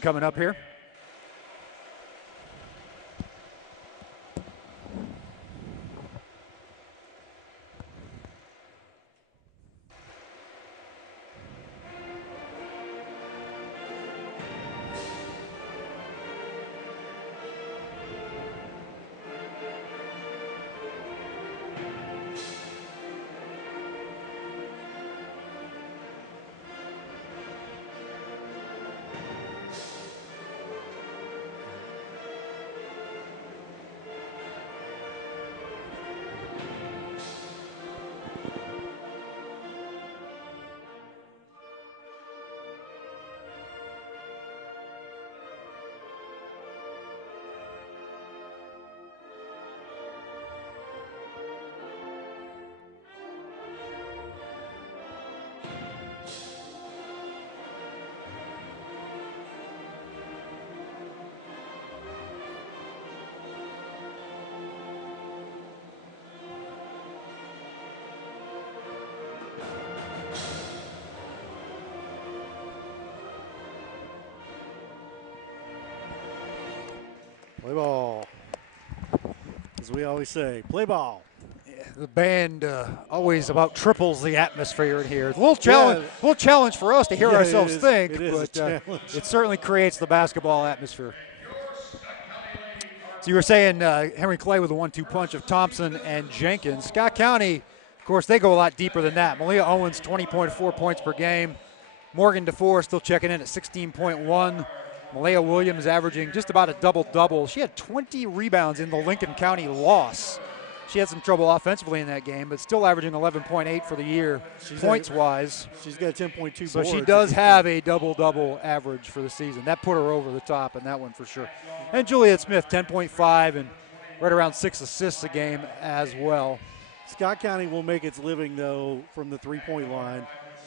coming up here. Play ball. As we always say, play ball. Yeah, the band always about triples the atmosphere in here. It's a little challenge for us to hear ourselves think, but it certainly creates the basketball atmosphere. So you were saying Henry Clay with a 1-2 punch of Thompson and Jenkins. Scott County, of course, they go a lot deeper than that. Malia Owens, 20.4 points per game. Morgan DeFore still checking in at 16.1. Malaya Williams averaging just about a double-double. She had 20 rebounds in the Lincoln County loss. She had some trouble offensively in that game, but still averaging 11.8 for the year, points-wise. She's got 10.2 So boards. she does have a double-double average for the season. That put her over the top in that one for sure. And Juliet Smith, 10.5 and right around 6 assists a game as well. Scott County will make its living, though, from the three-point line.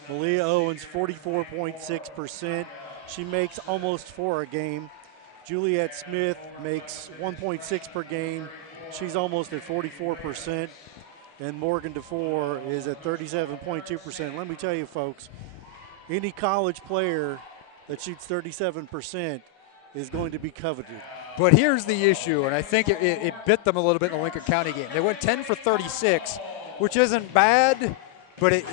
Malia Owens, 44.6%. She makes almost 4 a game. Juliet Smith makes 1.6 per game. She's almost at 44%. And Morgan DeFore is at 37.2%. Let me tell you, folks, any college player that shoots 37% is going to be coveted. But here's the issue, and I think it bit them a little bit in the Lincoln County game. They went 10 for 36, which isn't bad, but it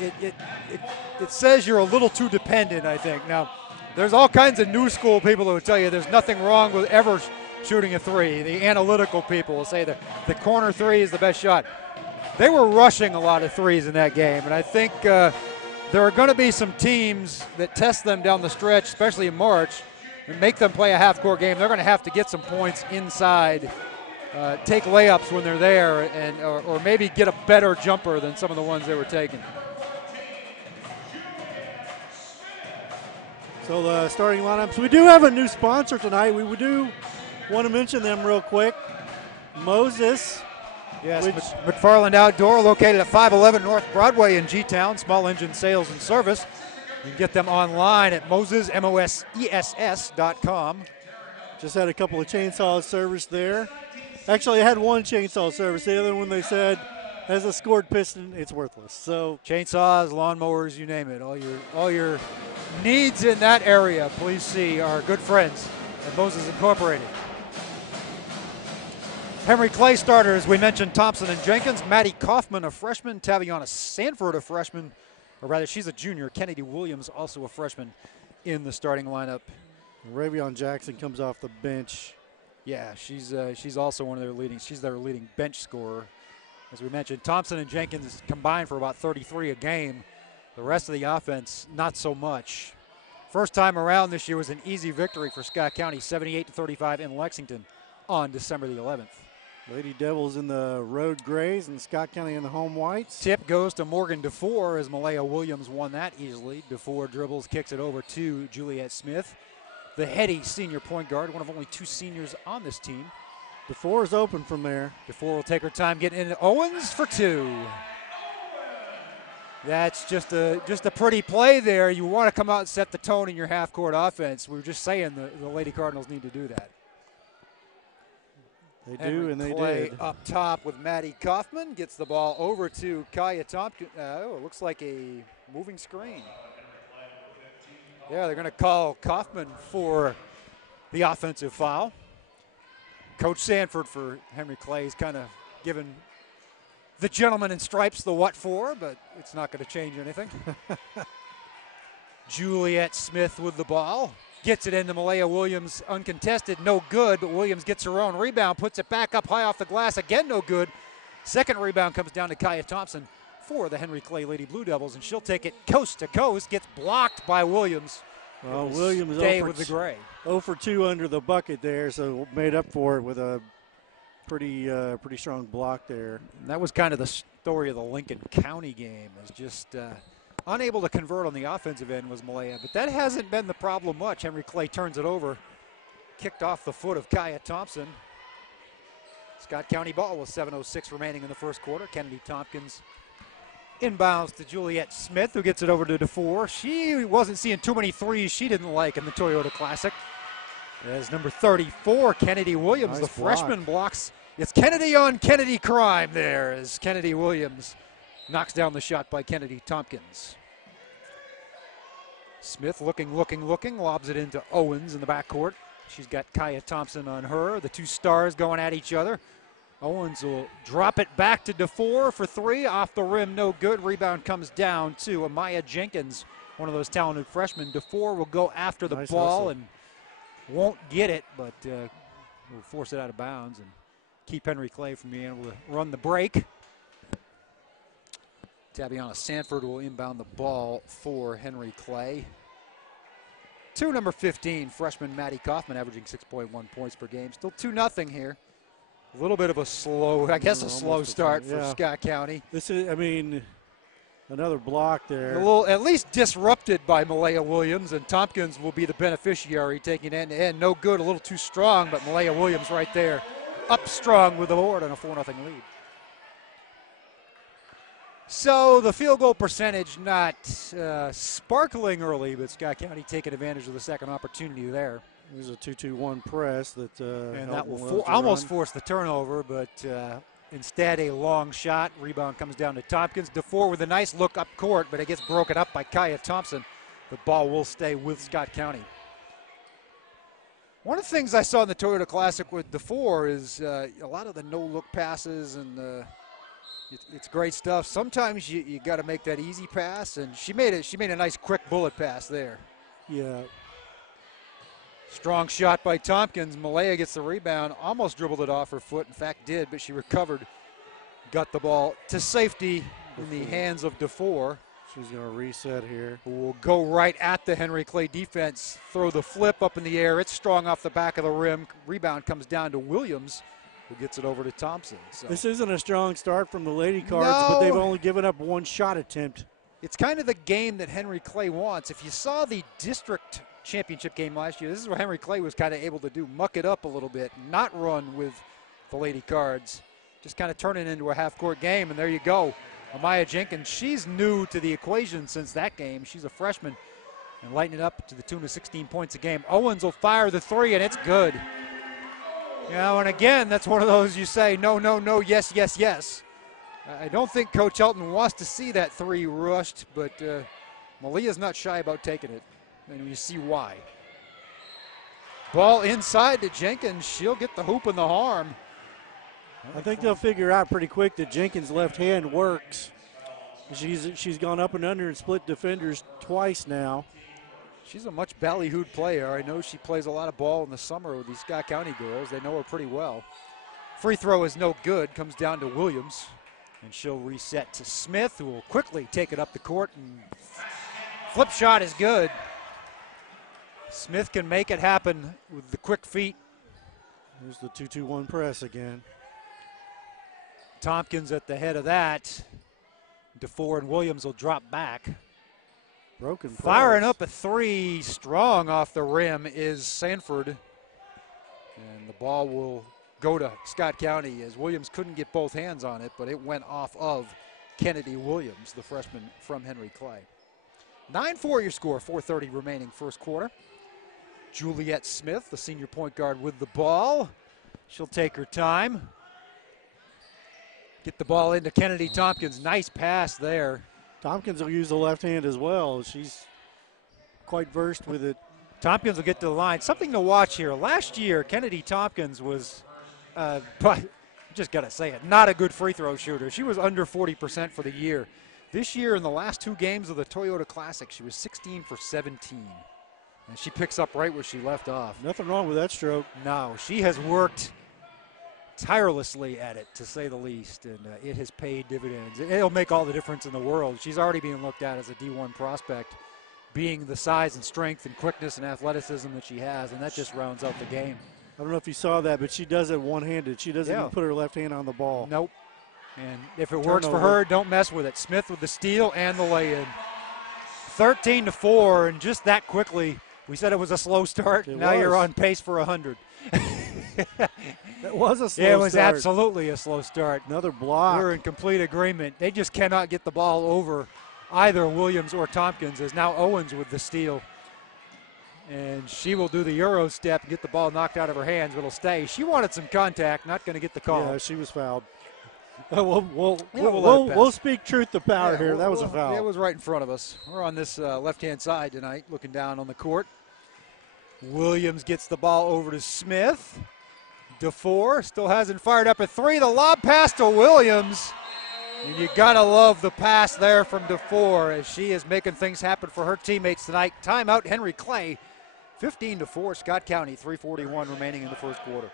says you're a little too dependent, I think. Now, there's all kinds of new school people who will tell you there's nothing wrong with ever shooting a three. The analytical people will say that the corner three is the best shot. They were rushing a lot of threes in that game, and I think there are going to be some teams that test them down the stretch, especially in March, and make them play a half-court game. They're going to have to get some points inside, take layups when they're there, and or maybe get a better jumper than some of the ones they were taking. So the starting lineups, we do have a new sponsor tonight. We do want to mention them real quick. Moses. Yes, McFarland Outdoor, located at 511 North Broadway in G-Town, small engine sales and service. You can get them online at moses.com. Just had a couple of chainsaw service there. Actually, I had one chainsaw service. The other one they said has a scored piston, it's worthless. So chainsaws, lawnmowers, you name it. All your needs in that area, please see our good friends at Moses Incorporated. Henry Clay starters, we mentioned Thompson and Jenkins. Maddie Kaufman, a freshman. Taviana Sanford, a freshman. Or rather, she's a junior. Kennedy Williams, also a freshman in the starting lineup. Ravion Jackson comes off the bench. Yeah, she's also one of their leading. She's their leading bench scorer. As we mentioned, Thompson and Jenkins combined for about 33 a game. The rest of the offense, not so much. First time around this year was an easy victory for Scott County, 78-35 in Lexington on December the 11th. Lady Devils in the road grays and Scott County in the home whites. Tip goes to Morgan DeFore as Malaya Williams won that easily. DeFore dribbles, kicks it over to Juliet Smith. The heady senior point guard, one of only 2 seniors on this team. DeFore is open from there. DeFore will take her time getting into Owens for 2. That's just a pretty play there. You want to come out and set the tone in your half-court offense. We were just saying the Lady Cardinals need to do that. They do, and they Clay did. Up top with Maddie Kaufman. Gets the ball over to Kaya Tompkins. It looks like a moving screen. Yeah, they're going to call Kaufman for the offensive foul. Coach Sanford for Henry Clay is kind of giving the gentleman in stripes the what for, but it's not going to change anything. Juliet Smith with the ball. Gets it into Malaya Williams, uncontested, no good, but Williams gets her own rebound, puts it back up high off the glass, again no good. Second rebound comes down to Kaya Thompson for the Henry Clay Lady Blue Devils, and she'll take it coast to coast, gets blocked by Williams. Well, Williams stay with the gray. 0 for 2 under the bucket there, so made up for it with a pretty strong block there. And that was kind of the story of the Lincoln County game, is just unable to convert on the offensive end was Malaya, but that hasn't been the problem much. Henry Clay turns it over, kicked off the foot of Kaya Thompson. Scott County ball with 7:06 remaining in the first quarter. Kennedy Tompkins inbounds to Juliet Smith, who gets it over to DeFore. She wasn't seeing too many threes she didn't like in the Toyota Classic. As number 34, Kennedy Williams, nice the freshman, blocks. It's Kennedy on Kennedy crime there as Kennedy Williams knocks down the shot by Kennedy Tompkins. Smith looking, lobs it into Owens in the backcourt. She's got Kaya Thompson on her. The two stars going at each other. Owens will drop it back to DeFore for three. Off the rim, no good. Rebound comes down to Amaya Jenkins, one of those talented freshmen. DeFore will go after the ball and won't get it, but will force it out of bounds and keep Henry Clay from being able to run the break. Tabiana Sanford will inbound the ball for Henry Clay. To number 15, freshman Maddie Kaufman, averaging 6.1 points per game. Still 2-0 here. A little bit of a slow, I guess a slow start for Scott County. This is, I mean, another block there. A little, at least disrupted by Malaya Williams, and Tompkins will be the beneficiary, taking end-to-end. No good, a little too strong, but Malaya Williams right there, up strong with the board on a 4-0 lead. So the field goal percentage not sparkling early, but Scott County taking advantage of the second opportunity there. There's a 2-2-1 press that and that will almost force the turnover, but instead a long shot. Rebound comes down to Tompkins. DeFore with a nice look up court, but it gets broken up by Kaya Thompson. The ball will stay with Scott County. One of the things I saw in the Toyota Classic with DeFore is a lot of the no-look passes, and it's great stuff. Sometimes you got to make that easy pass, and she made a nice quick bullet pass there. Yeah. Strong shot by Tompkins. Malaya gets the rebound, almost dribbled it off her foot. In fact, did, but she recovered, got the ball to safety in the hands of DeFore. She's going to reset here. Who will go right at the Henry Clay defense, throw the flip up in the air. It's strong off the back of the rim. Rebound comes down to Williams, who gets it over to Thompson. So. This isn't a strong start from the Lady Cards, but they've only given up one shot attempt. It's kind of the game that Henry Clay wants. If you saw the district championship game last year, this is what Henry Clay was kind of able to do, muck it up a little bit, not run with the Lady Cards, just kind of turn it into a half-court game, and there you go. Amaya Jenkins, she's new to the equation since that game. She's a freshman and lighting it up to the tune of 16 points a game. Owens will fire the three, and it's good. You know, and again, that's one of those you say, no, no, no, yes, yes, yes. I don't think Coach Elton wants to see that three rushed, but Malia's not shy about taking it, and you see why. Ball inside to Jenkins. She'll get the hoop and the harm. I think they'll figure out pretty quick that Jenkins' left hand works. She's gone up and under and split defenders twice now. She's a much ballyhooed player. I know she plays a lot of ball in the summer with these Scott County girls. They know her pretty well. Free throw is no good. Comes down to Williams. And she'll reset to Smith, who will quickly take it up the court. And flip shot is good. Smith can make it happen with the quick feet. There's the 2-2-1 press again. Tompkins at the head of that. DeFore and Williams will drop back. Broken press. Firing up a three, strong off the rim is Sanford. And the ball will go to Scott County as Williams couldn't get both hands on it, but it went off of Kennedy Williams, the freshman from Henry Clay. 9-4 your score, 4:30 remaining first quarter. Juliet Smith, the senior point guard, with the ball. She'll take her time. Get the ball into Kennedy Tompkins. Nice pass there. Tompkins will use the left hand as well. She's quite versed with it. Tompkins will get to the line. Something to watch here. Last year, Kennedy Tompkins was, just got to say it, not a good free throw shooter. She was under 40% for the year. This year, in the last 2 games of the Toyota Classic, she was 16 for 17. And she picks up right where she left off. Nothing wrong with that stroke. No, she has worked tirelessly at it, to say the least, and it has paid dividends. It'll make all the difference in the world. She's already being looked at as a D1 prospect, being the size and strength and quickness and athleticism that she has, and that just rounds out the game. I don't know if you saw that, but she does it one-handed. She doesn't even put her left hand on the ball. Nope. And if it works for her, don't mess with it. Smith with the steal and the lay-in. 13-4, and just that quickly. We said it was a slow start. Now you're on pace for 100. That was a slow start. It was absolutely a slow start. Another block. We're in complete agreement. They just cannot get the ball over either Williams or Tompkins, as now Owens with the steal. And she will do the Euro step and get the ball knocked out of her hands, but it'll stay. She wanted some contact, not going to get the call. Yeah, she was fouled. We'll speak truth to power here. That was a foul. It was right in front of us. We're on this left-hand side tonight, looking down on the court. Williams gets the ball over to Smith. DeFore still hasn't fired up at 3. The lob pass to Williams. And you got to love the pass there from DeFore, as she is making things happen for her teammates tonight. Timeout, Henry Clay. 15-4, Scott County, 3:41 remaining in the first quarter.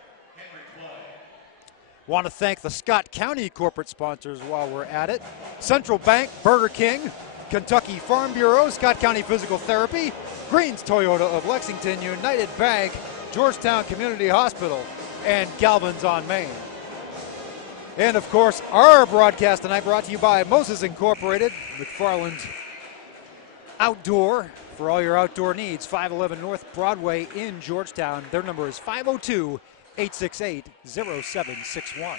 Want to thank the Scott County corporate sponsors while we're at it. Central Bank, Burger King, Kentucky Farm Bureau, Scott County Physical Therapy, Greens Toyota of Lexington, United Bank, Georgetown Community Hospital, and Galvin's on Main. And, of course, our broadcast tonight brought to you by Moses Incorporated, McFarland Outdoor, for all your outdoor needs. 511 North Broadway in Georgetown. Their number is 502-868-0761.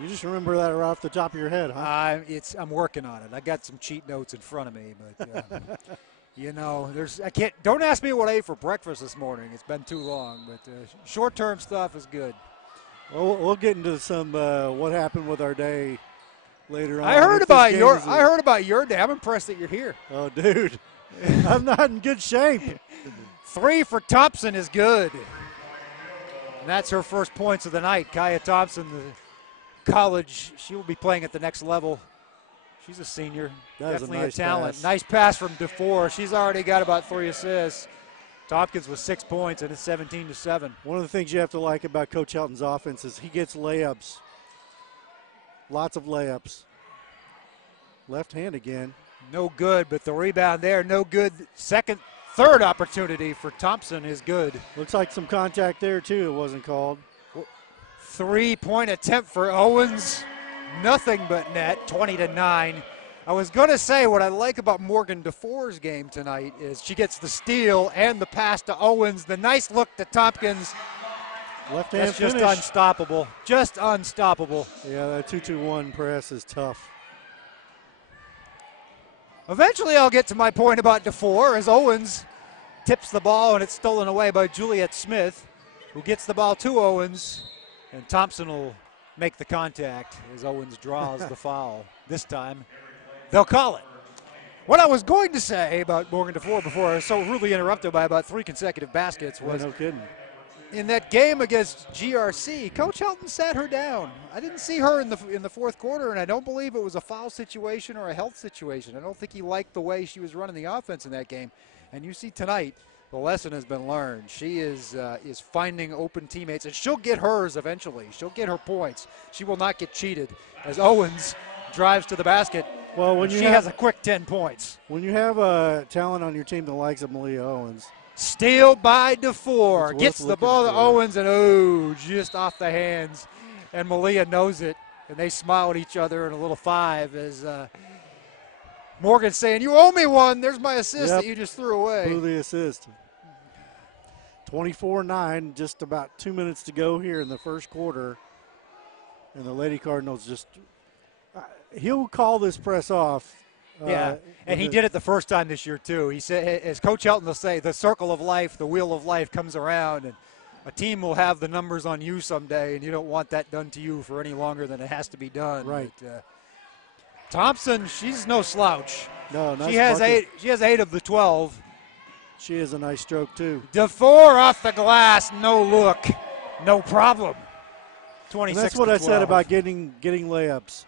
You just remember that right off the top of your head, huh? I'm working on it. I got some cheat notes in front of me, but you know, don't ask me what I ate for breakfast this morning. It's been too long, but short-term stuff is good. Well, we'll get into some what happened with our day later on. I heard about your day. I'm impressed that you're here. Oh, dude, I'm not in good shape. 3 for Thompson is good. And that's her first points of the night. Kaya Thompson, the college, she will be playing at the next level. She's a senior. Definitely a talent. Pass. Nice pass from DeFore. She's already got about 3 assists. Tompkins with 6 points, and it's 17-7. One of the things you have to like about Coach Helton's offense is he gets layups. Lots of layups. Left hand again. No good, but the rebound there, no good. Third opportunity for Thompson is good. Looks like some contact there, too. It wasn't called. 3-point attempt for Owens. Nothing but net, 20-9. I was going to say what I like about Morgan DeFore's game tonight is she gets the steal and the pass to Owens. The nice look to Tompkins. Left hand That's finish. just unstoppable. Just unstoppable. Yeah, that 2-2-1 press is tough. Eventually I'll get to my point about DeFore as Owens tips the ball and it's stolen away by Juliet Smith, who gets the ball to Owens, and Thompson will make the contact as Owens draws the foul. This time they'll call it. What I was going to say about Morgan DeFore before I was so rudely interrupted by about 3 consecutive baskets was, no kidding. In that game against GRC, Coach Helton sat her down. I didn't see her in the fourth quarter, and I don't believe it was a foul situation or a health situation. I don't think he liked the way she was running the offense in that game. And you see tonight, the lesson has been learned. She is finding open teammates, and she'll get hers eventually. She'll get her points. She will not get cheated as Owens drives to the basket. Well, when she has a quick 10 points. When you have a talent on your team the likes of Malia Owens. Steal by DeFore. Gets the ball to Owens, and just off the hands. And Malia knows it, and they smile at each other in a little 5 as Morgan's saying, "You owe me one. There's my assist that you just threw away." Blew the assist. 24-9, just about 2 minutes to go here in the first quarter. And the Lady Cardinals just he'll call this press off. Yeah, and he did it the first time this year, too. He said, as Coach Helton will say, the circle of life, the wheel of life comes around, and a team will have the numbers on you someday, and you don't want that done to you for any longer than it has to be done. Right. But, Thompson, she's no slouch. No, she has 8 of the 12. She has a nice stroke, too. DeFore off the glass, no look, no problem. 26 And that's what to I 12. said about getting layups.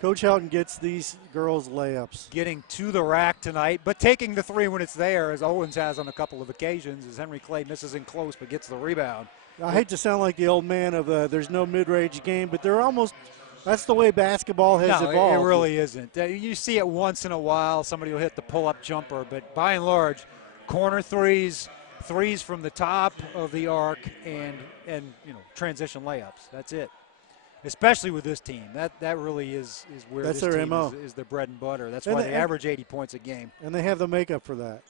Coach Helton gets these girls layups. Getting to the rack tonight, but taking the three when it's there, as Owens has on a couple of occasions, as Henry Clay misses in close but gets the rebound. I hate to sound like the old man of there's no mid-range game, but they're almost – that's the way basketball has evolved. It really isn't. You see it once in a while. Somebody will hit the pull-up jumper, but by and large, corner threes from the top of the arc, and transition layups. That's it. Especially with this team, that really is where that's this their team MO. is their bread and butter. That's why they average 80 points a game. And they have the makeup for that.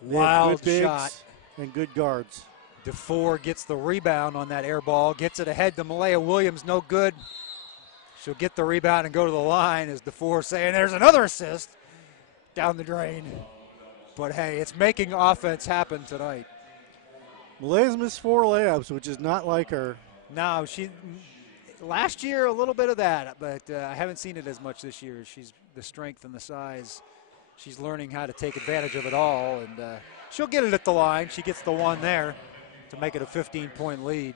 Wild good shot and good guards. DeFore gets the rebound on that air ball, gets it ahead to Malaya Williams, no good. She'll get the rebound and go to the line as DeFore saying there's another assist down the drain. But hey, it's making offense happen tonight. Malaya's missed 4 layups, which is not like her. No, last year a little bit of that, but I haven't seen it as much this year. She's the strength and the size. She's learning how to take advantage of it all, and she'll get it at the line. She gets the one there to make it a 15-point lead.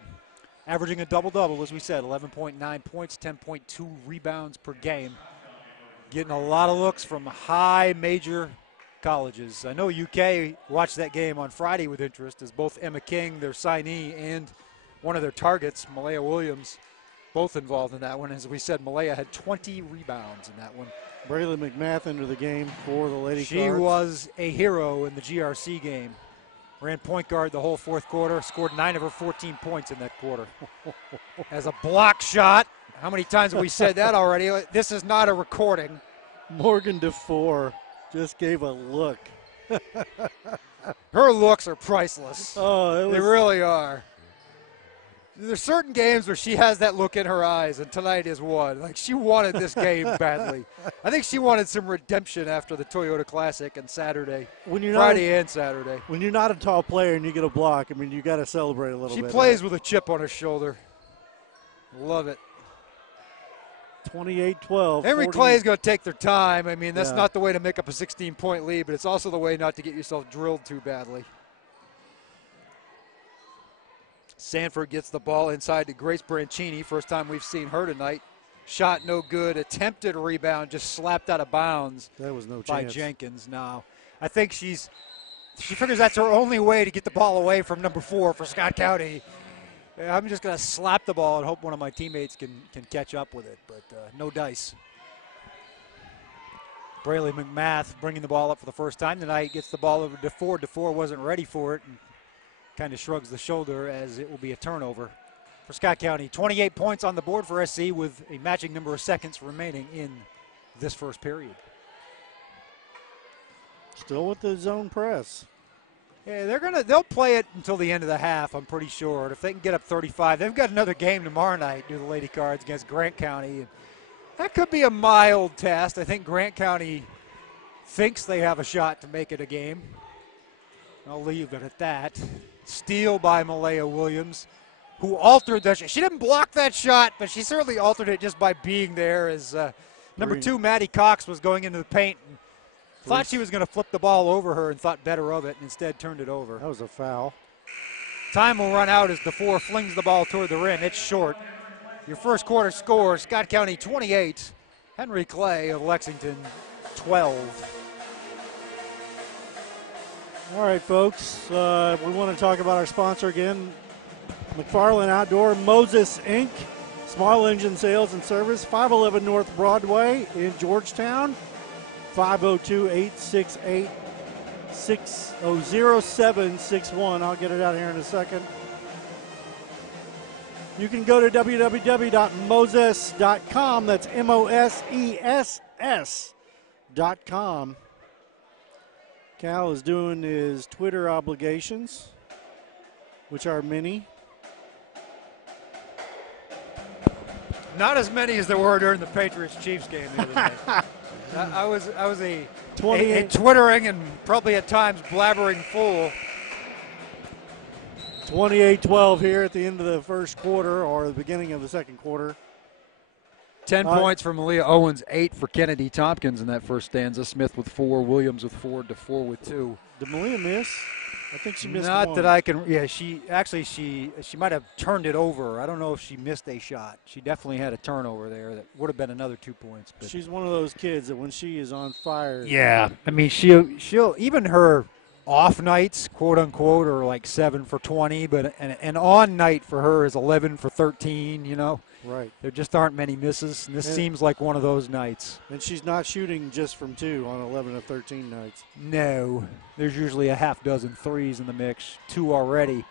Averaging a double-double, as we said, 11.9 points, 10.2 rebounds per game. Getting a lot of looks from high major colleges. I know UK watched that game on Friday with interest, as both Emma King, their signee, and one of their targets, Malaya Williams, both involved in that one. As we said, Malaya had 20 rebounds in that one. Braylon McMath into the game for the Lady Cards. She was a hero in the GRC game. Ran point guard the whole fourth quarter, scored 9 of her 14 points in that quarter. As a block shot, how many times have we said that already? This is not a recording. Morgan DeFore just gave a look. Her looks are priceless. Oh, they really are. There's certain games where she has that look in her eyes, and tonight is one. Like, she wanted this game badly. I think she wanted some redemption after the Toyota Classic and Saturday, Friday and Saturday. When you're not a tall player and you get a block, I mean, you got to celebrate a little bit. She plays with a chip on her shoulder. Love it. 28-12. Henry Clay is going to take their time. I mean, that's not the way to make up a 16-point lead, but it's also the way not to get yourself drilled too badly. Sanford gets the ball inside to Grace Brancini. First time we've seen her tonight. Shot no good. Attempted rebound, just slapped out of bounds. That was no by chance. Jenkins. No, I think she figures that's her only way to get the ball away from number 4 for Scott County. I'm just going to slap the ball and hope one of my teammates can catch up with it, but no dice. Braylon McMath bringing the ball up for the first time tonight. Gets the ball over to DeFore. DeFore wasn't ready for it and kind of shrugs the shoulder as it will be a turnover for Scott County. 28 points on the board for SC with a matching number of seconds remaining in this first period. Still with the zone press. Yeah, they'll play it until the end of the half, I'm pretty sure. And if they can get up 35, they've got another game tomorrow night, do the Lady Cards against Grant County. And that could be a mild test. I think Grant County thinks they have a shot to make it a game. I'll leave it at that. Steal by Malaya Williams, who altered that shot. She didn't block that shot, but she certainly altered it just by being there as number 2, Maddie Cox, was going into the paint. And thought she was going to flip the ball over her and thought better of it and instead turned it over. That was a foul. Time will run out as DeFore flings the ball toward the rim. It's short. Your first quarter score, Scott County 28, Henry Clay of Lexington 12. All right, folks, we want to talk about our sponsor again, McFarland Outdoor, Moses Inc., small engine sales and service, 511 North Broadway in Georgetown, 502-868-0761. I'll get it out here in a second. You can go to www.moses.com. That's MOSESS.com. Cal is doing his Twitter obligations, which are many. Not as many as there were during the Patriots-Chiefs game the other day. I was a twittering and probably at times blabbering fool. 28-12 here at the end of the first quarter or the beginning of the second quarter. 10 points for Malia Owens, 8 for Kennedy Tompkins in that first stanza. Smith with 4, Williams with 4, DeFore with 2. Did Malia miss? I think she missed Not one. that I can. Yeah, she might have turned it over. I don't know if she missed a shot. She definitely had a turnover there that would have been another 2 points. But She's one of those kids that when she is on fire. yeah, I mean she'll even her off nights, quote unquote, are like 7 for 20, but an on night for her is 11 for 13. You know, Right. there just aren't many misses, and this seems like one of those nights. And she's not shooting just from 2 on 11 of 13 nights. No, there's usually a half dozen threes in the mix, 2 already.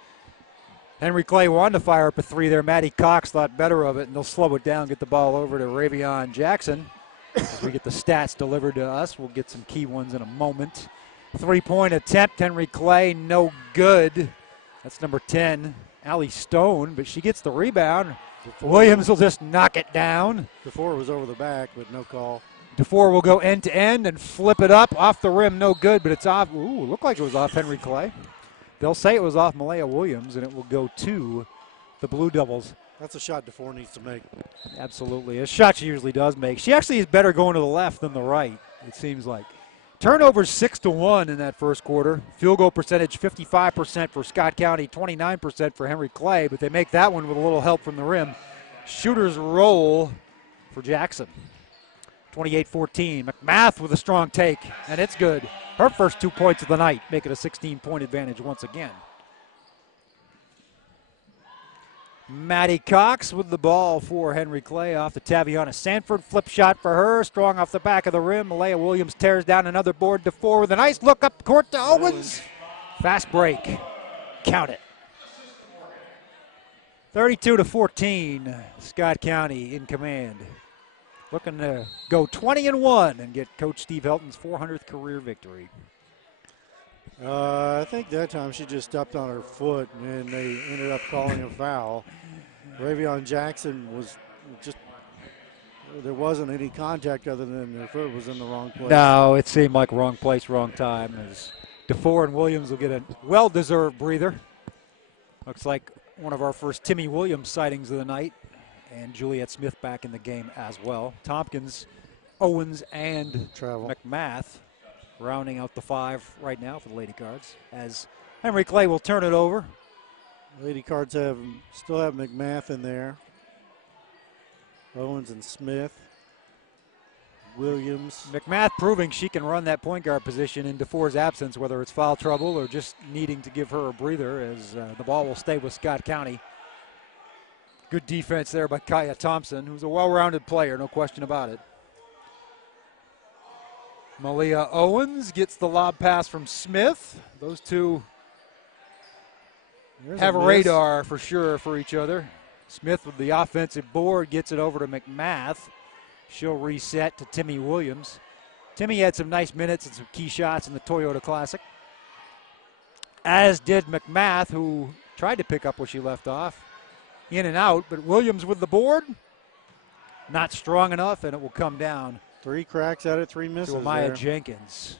Henry Clay wanted to fire up a 3 there. Maddie Cox thought better of it, and they'll slow it down, get the ball over to Ravion Jackson. As we get the stats delivered to us, we'll get some key ones in a moment. 3-point attempt, Henry Clay, no good. That's number 10, Allie Stone, but she gets the rebound. Williams will just knock it down. Before was over the back, but no call. DeFore will go end to end and flip it up off the rim, no good, but it's off. Ooh, looked like it was off Henry Clay. They'll say it was off Malaya Williams, and it will go to the Blue Devils. That's a shot DeFore needs to make. Absolutely, a shot she usually does make. She actually is better going to the left than the right, it seems like. Turnovers 6-1 in that first quarter. Field goal percentage 55% for Scott County, 29% for Henry Clay, but they make that one with a little help from the rim. Shooters roll for Jackson. 28-14. McMath with a strong take, and it's good. Her first 2 points of the night, make it a 16-point advantage once again. Maddie Cox with the ball for Henry Clay off the Taviana Sanford. Flip shot for her, strong off the back of the rim. Malaya Williams tears down another board to 4 with a nice look up court to Owens. Fast break. Count it. 32-14. Scott County in command. Looking to go 20-1 and get Coach Steve Helton's 400th career victory. I think that time she just stepped on her foot, and they ended up calling a foul. Ravion Jackson was just, there wasn't any contact other than her foot was in the wrong place. No, it seemed like wrong place, wrong time. As DeFore and Williams will get a well-deserved breather. Looks like one of our first Timmy Williams sightings of the night. And Juliet Smith back in the game as well. Tompkins, Owens, and McMath rounding out the 5 right now for the Lady Cards. As Henry Clay will turn it over. Lady Cards still have McMath in there. Owens and Smith. Williams. McMath proving she can run that point guard position in DeFore's absence, whether it's foul trouble or just needing to give her a breather, as the ball will stay with Scott County. Good defense there by Kaya Thompson, who's a well-rounded player, no question about it. Malia Owens gets the lob pass from Smith. Those two have a radar for sure for each other. Smith with the offensive board gets it over to McMath. She'll reset to Timmy Williams. Timmy had some nice minutes and some key shots in the Toyota Classic, as did McMath, who tried to pick up where she left off. In and out, but Williams with the board, not strong enough, and it will come down. 3 cracks at it, 3 misses. To Amaya Jenkins.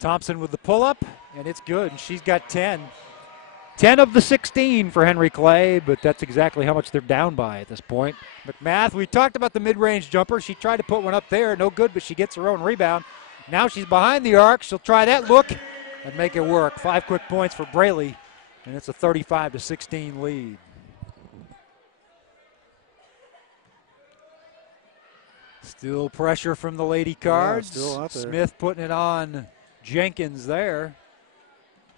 Thompson with the pull-up, and it's good. And she's got 10. 10 of the 16 for Henry Clay, but that's exactly how much they're down by at this point. McMath, we talked about the mid-range jumper. She tried to put one up there, no good, but she gets her own rebound. Now she's behind the arc. She'll try that look and make it work. 5 quick points for Braley, and it's a 35-16 lead. Still pressure from the Lady Cards. Yeah, still out there. Smith putting it on Jenkins there.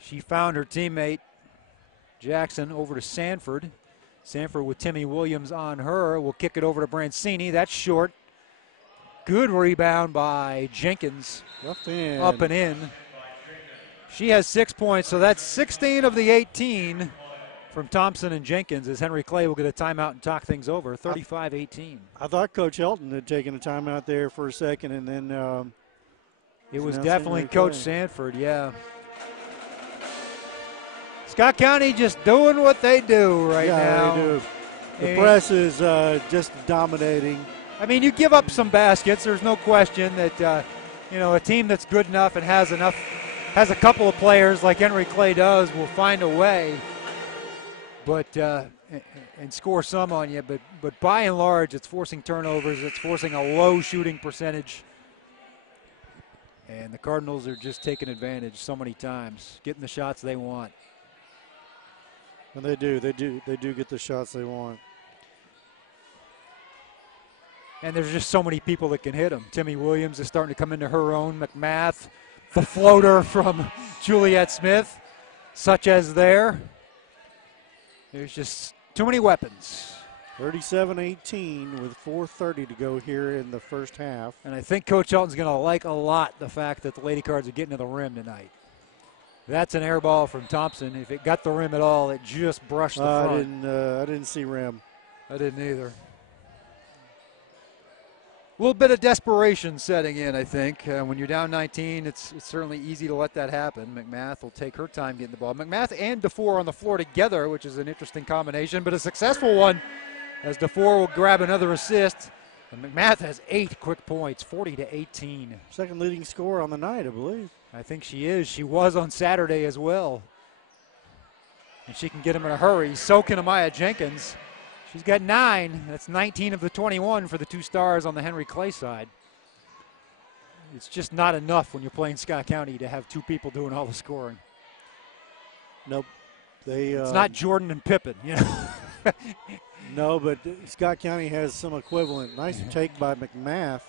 She found her teammate Jackson over to Sanford. Sanford with Timmy Williams on her. Will kick it over to Brancini. That's short. Good rebound by Jenkins. Up and in. Up and in. She has 6 points, so that's 16 of the 18 from Thompson and Jenkins, as Henry Clay will get a timeout and talk things over. 35-18. I thought Coach Helton had taken a timeout there for a second, and then it was definitely Coach Sanford, yeah. Scott County just doing what they do right now. They do. The press is just dominating. I mean, you give up some baskets. There's no question that a team that's good enough and has a couple of players like Henry Clay does will find a way, but and score some on you. But by and large, it's forcing turnovers. It's forcing a low shooting percentage. And the Cardinals are just taking advantage so many times, getting the shots they want. And they do get the shots they want. And there's just so many people that can hit them. Timmy Williams is starting to come into her own. McMath, the floater from Juliet Smith, such as there. There's just too many weapons. 37-18 with 4:30 to go here in the first half. And I think Coach Elton's going to like a lot the fact that the Lady Cards are getting to the rim tonight. That's an air ball from Thompson. If it got the rim at all, it just brushed the front. I didn't see rim. I didn't either. A little bit of desperation setting in, I think. When you're down 19, it's certainly easy to let that happen. McMath will take her time getting the ball. McMath and DeFore on the floor together, which is an interesting combination, but a successful one as DeFore will grab another assist. And McMath has 8 quick points, 40-18. Second leading scorer on the night, I believe. I think she is. She was on Saturday as well. And she can get him in a hurry. So can Amaya Jenkins. She's got 9. That's 19 of the 21 for the 2 stars on the Henry Clay side. It's just not enough when you're playing Scott County to have 2 people doing all the scoring. Nope. It's not Jordan and Pippen, you know. No, but Scott County has some equivalent. Nice take by McMath.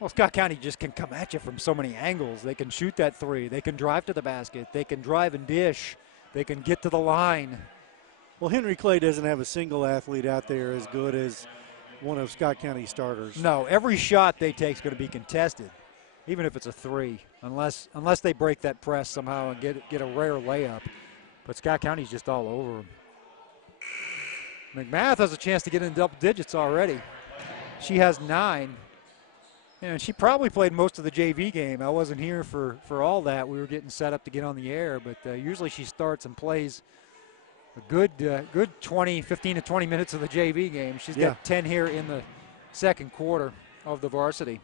Well, Scott County just can come at you from so many angles. They can shoot that 3. They can drive to the basket. They can drive and dish. They can get to the line. Well, Henry Clay doesn't have a single athlete out there as good as one of Scott County's starters. No, every shot they take is going to be contested, even if it's a 3, unless they break that press somehow and get a rare layup. But Scott County's just all over them. McMath has a chance to get in double digits already. She has 9. And she probably played most of the JV game. I wasn't here for all that. We were getting set up to get on the air, but usually she starts and plays a good 15 to 20 minutes of the JV game. She's got 10 here in the second quarter of the varsity.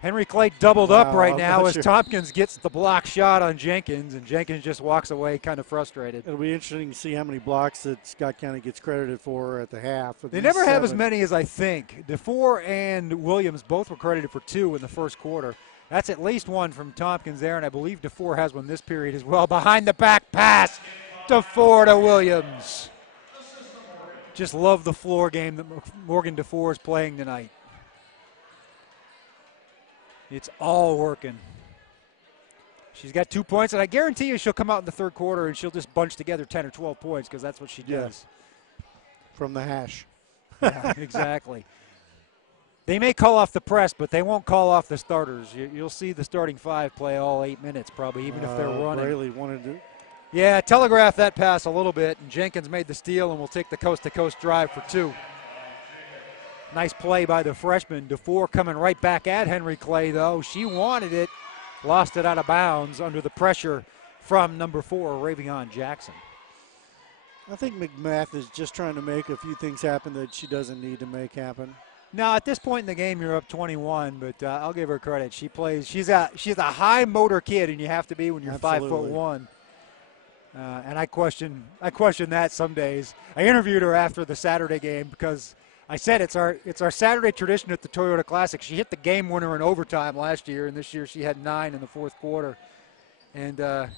Henry Clay doubled up right now as Tompkins gets the block shot on Jenkins, and Jenkins just walks away kind of frustrated. It'll be interesting to see how many blocks that Scott County gets credited for at the half. They never have as many as I think. DeFore and Williams both were credited for 2 in the first quarter. That's at least 1 from Tompkins there, and I believe DeFore has one this period as well. Behind the back pass, DeFore to Williams. Just love the floor game that Morgan DeFore is playing tonight. It's all working. She's got 2 points, and I guarantee you she'll come out in the third quarter and she'll just bunch together 10 or 12 points because that's what she does. From the hash. Yeah, exactly. They may call off the press, but they won't call off the starters. You'll see the starting 5 play all 8 minutes probably, even if they're running. Braley wanted to. Yeah, telegraph that pass a little bit, and Jenkins made the steal and will take the coast-to-coast drive for 2. Nice play by the freshman. DeFore coming right back at Henry Clay, though. She wanted it, lost it out of bounds under the pressure from number 4, Ravion Jackson. I think McMath is just trying to make a few things happen that she doesn't need to make happen. Now, at this point in the game, you're up 21, but I'll give her credit. She plays. She's a high motor kid, and you have to be when you're 5'1". And I question that some days. I interviewed her after the Saturday game because I said it's our Saturday tradition at the Toyota Classic. She hit the game winner in overtime last year, and this year she had 9 in the fourth quarter. And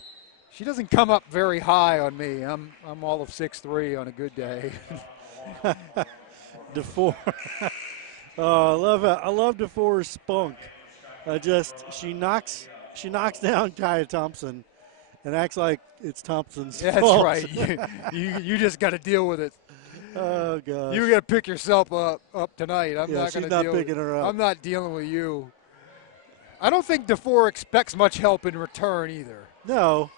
she doesn't come up very high on me. I'm all of 6'3" on a good day. DeFore. I love DeFore's spunk. She knocks down Kaya Thompson and acts like it's Thompson's fault. That's right. You just got to deal with it. Oh gosh. You got to pick yourself up tonight. She's not picking her up. I'm not dealing with you. I don't think DeFore expects much help in return either. No.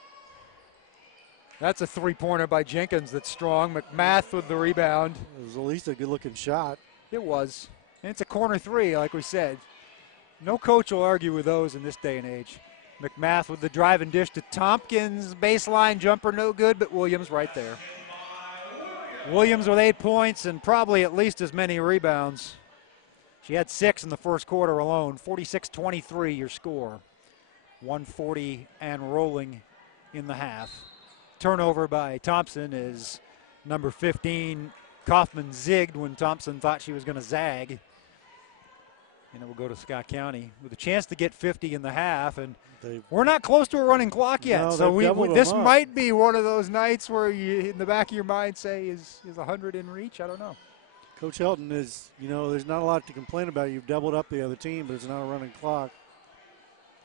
That's a 3-pointer by Jenkins that's strong. McMath with the rebound. It was at least a good-looking shot. It was. And it's a corner 3, like we said. No coach will argue with those in this day and age. McMath with the drive and dish to Tompkins. Baseline jumper, no good, but Williams right there. Williams with 8 points and probably at least as many rebounds. She had 6 in the first quarter alone. 46-23 your score. 140 and rolling in the half. Turnover by Thompson is number 15. Kaufman zigged when Thompson thought she was going to zag. And it will go to Scott County with a chance to get 50 in the half. And They've, we're not close to a running clock yet. No, So this them up. might be one of those nights where you, in the back of your mind, say, is 100 in reach? I don't know. Coach Helton is, there's not a lot to complain about. You've doubled up the other team, but it's not a running clock.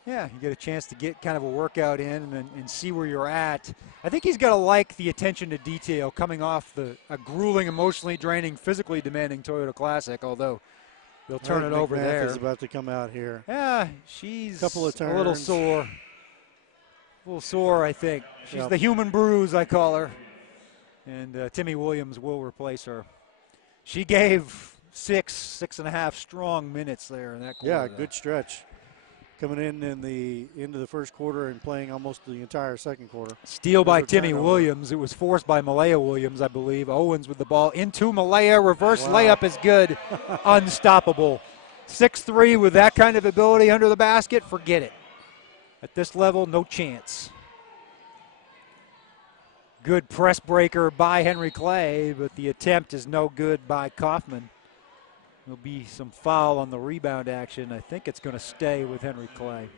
Yeah, you get a chance to get kind of a workout in and see where you're at. I think he's got to like the attention to detail coming off a grueling, emotionally draining, physically demanding Toyota Classic, although they'll turn it over there. Is about to come out here. Yeah, she's couple of turns. A little sore. A little sore, I think. She's the human bruise, I call her. And Timmy Williams will replace her. She gave six and a half strong minutes there in that quarter. Yeah, good stretch. Coming into the first quarter and playing almost the entire second quarter. Steal by Timmy Williams. It was forced by Malaya Williams, I believe. Owens with the ball into Malaya. Reverse layup is good. Unstoppable. 6'3" with that kind of ability under the basket, forget it. At this level, no chance. Good press breaker by Henry Clay, but the attempt is no good by Kaufman. There'll be some foul on the rebound action. I think it's going to stay with Henry Clay.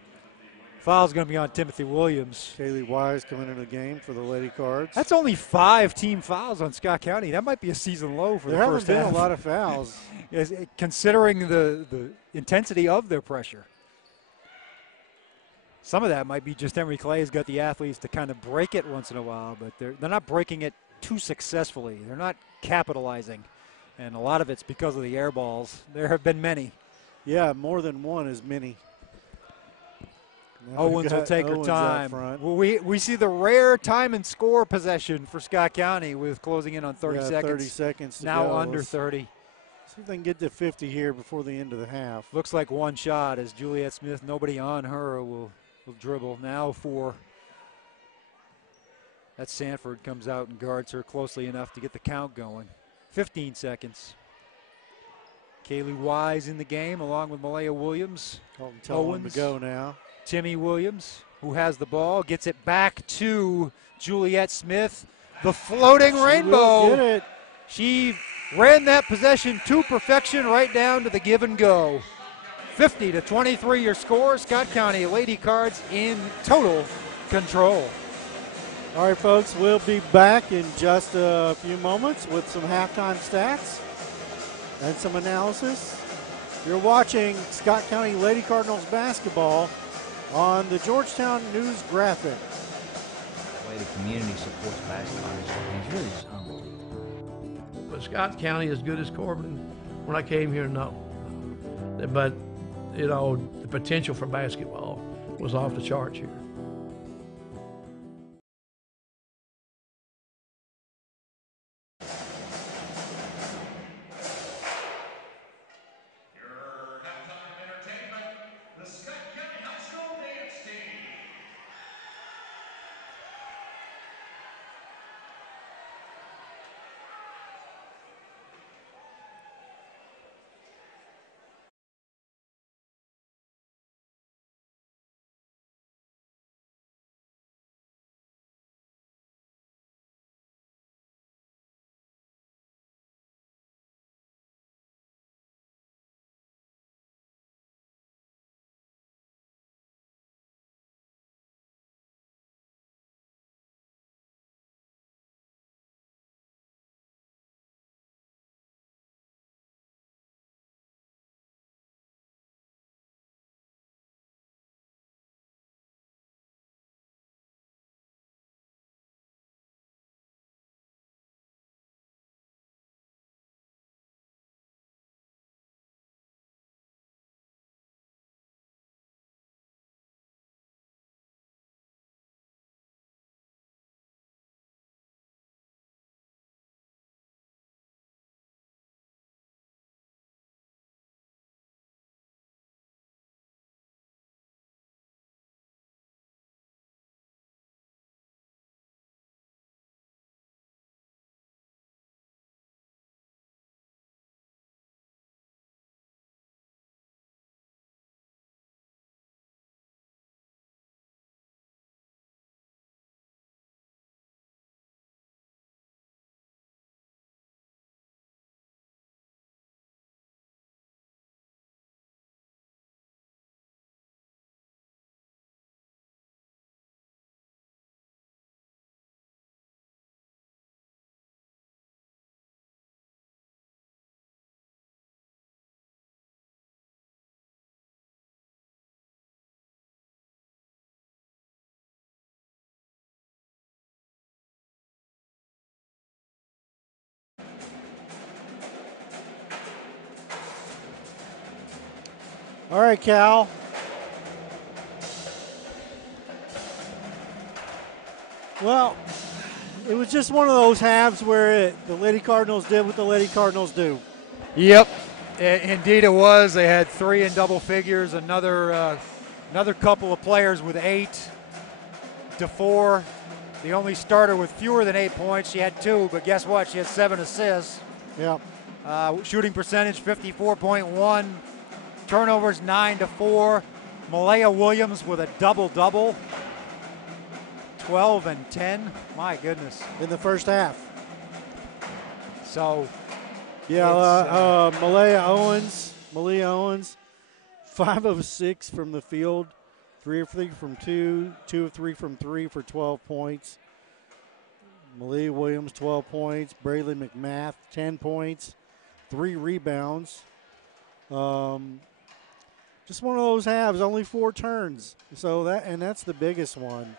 Foul's going to be on Timothy Williams. Kaylee Wise coming into the game for the Lady Cards. That's only 5 team fouls on Scott County. That might be a season low for the first half. There haven't been a lot of fouls. Considering the intensity of their pressure. Some of that might be just Henry Clay's got the athletes to kind of break it once in a while, but they're not breaking it too successfully. They're not capitalizing. And a lot of it's because of the air balls. There have been many. Yeah, more than one is many. Owens will take her time. Well, we see the rare time and score possession for Scott County with closing in on 30 seconds. 30 seconds to now go. Under 30. See if they can get to 50 here before the end of the half. Looks like one shot as Juliet Smith, nobody on her, will dribble. Now 4. That Sanford comes out and guards her closely enough to get the count going. 15 seconds. Kaylee Wise in the game along with Malaya Williams. Owens to go now. Timmy Williams, who has the ball, gets it back to Juliet Smith. The floating rainbow. Will get it. She ran that possession to perfection right down to the give and go. 50-23 your score. Scott County Lady Cards in total control. All right, folks, we'll be back in just a few moments with some halftime stats and some analysis. You're watching Scott County Lady Cardinals basketball on the Georgetown News Graphic. The way the community supports basketball is really just unbelievable. But Scott County as good as Corbin when I came here, no. But, the potential for basketball was off the charts here. All right, Cal. Well, it was just one of those halves where the Lady Cardinals did what the Lady Cardinals do. Yep, indeed it was. They had 3 in double figures. Another couple of players with 8 to 4. The only starter with fewer than 8 points. She had 2, but guess what? She had 7 assists. Yep. Shooting percentage 54.1. Turnovers 9 to 4. Malaya Williams with a double-double. 12 and 10. My goodness. In the first half. So, yeah, Malaya Owens, 5 of 6 from the field, 3 of 3 from 2, 2 of 3 from 3 for 12 points. Malaya Williams, 12 points. Braylon McMath, 10 points, 3 rebounds. Just one of those halves, only 4 turns. So that's the biggest one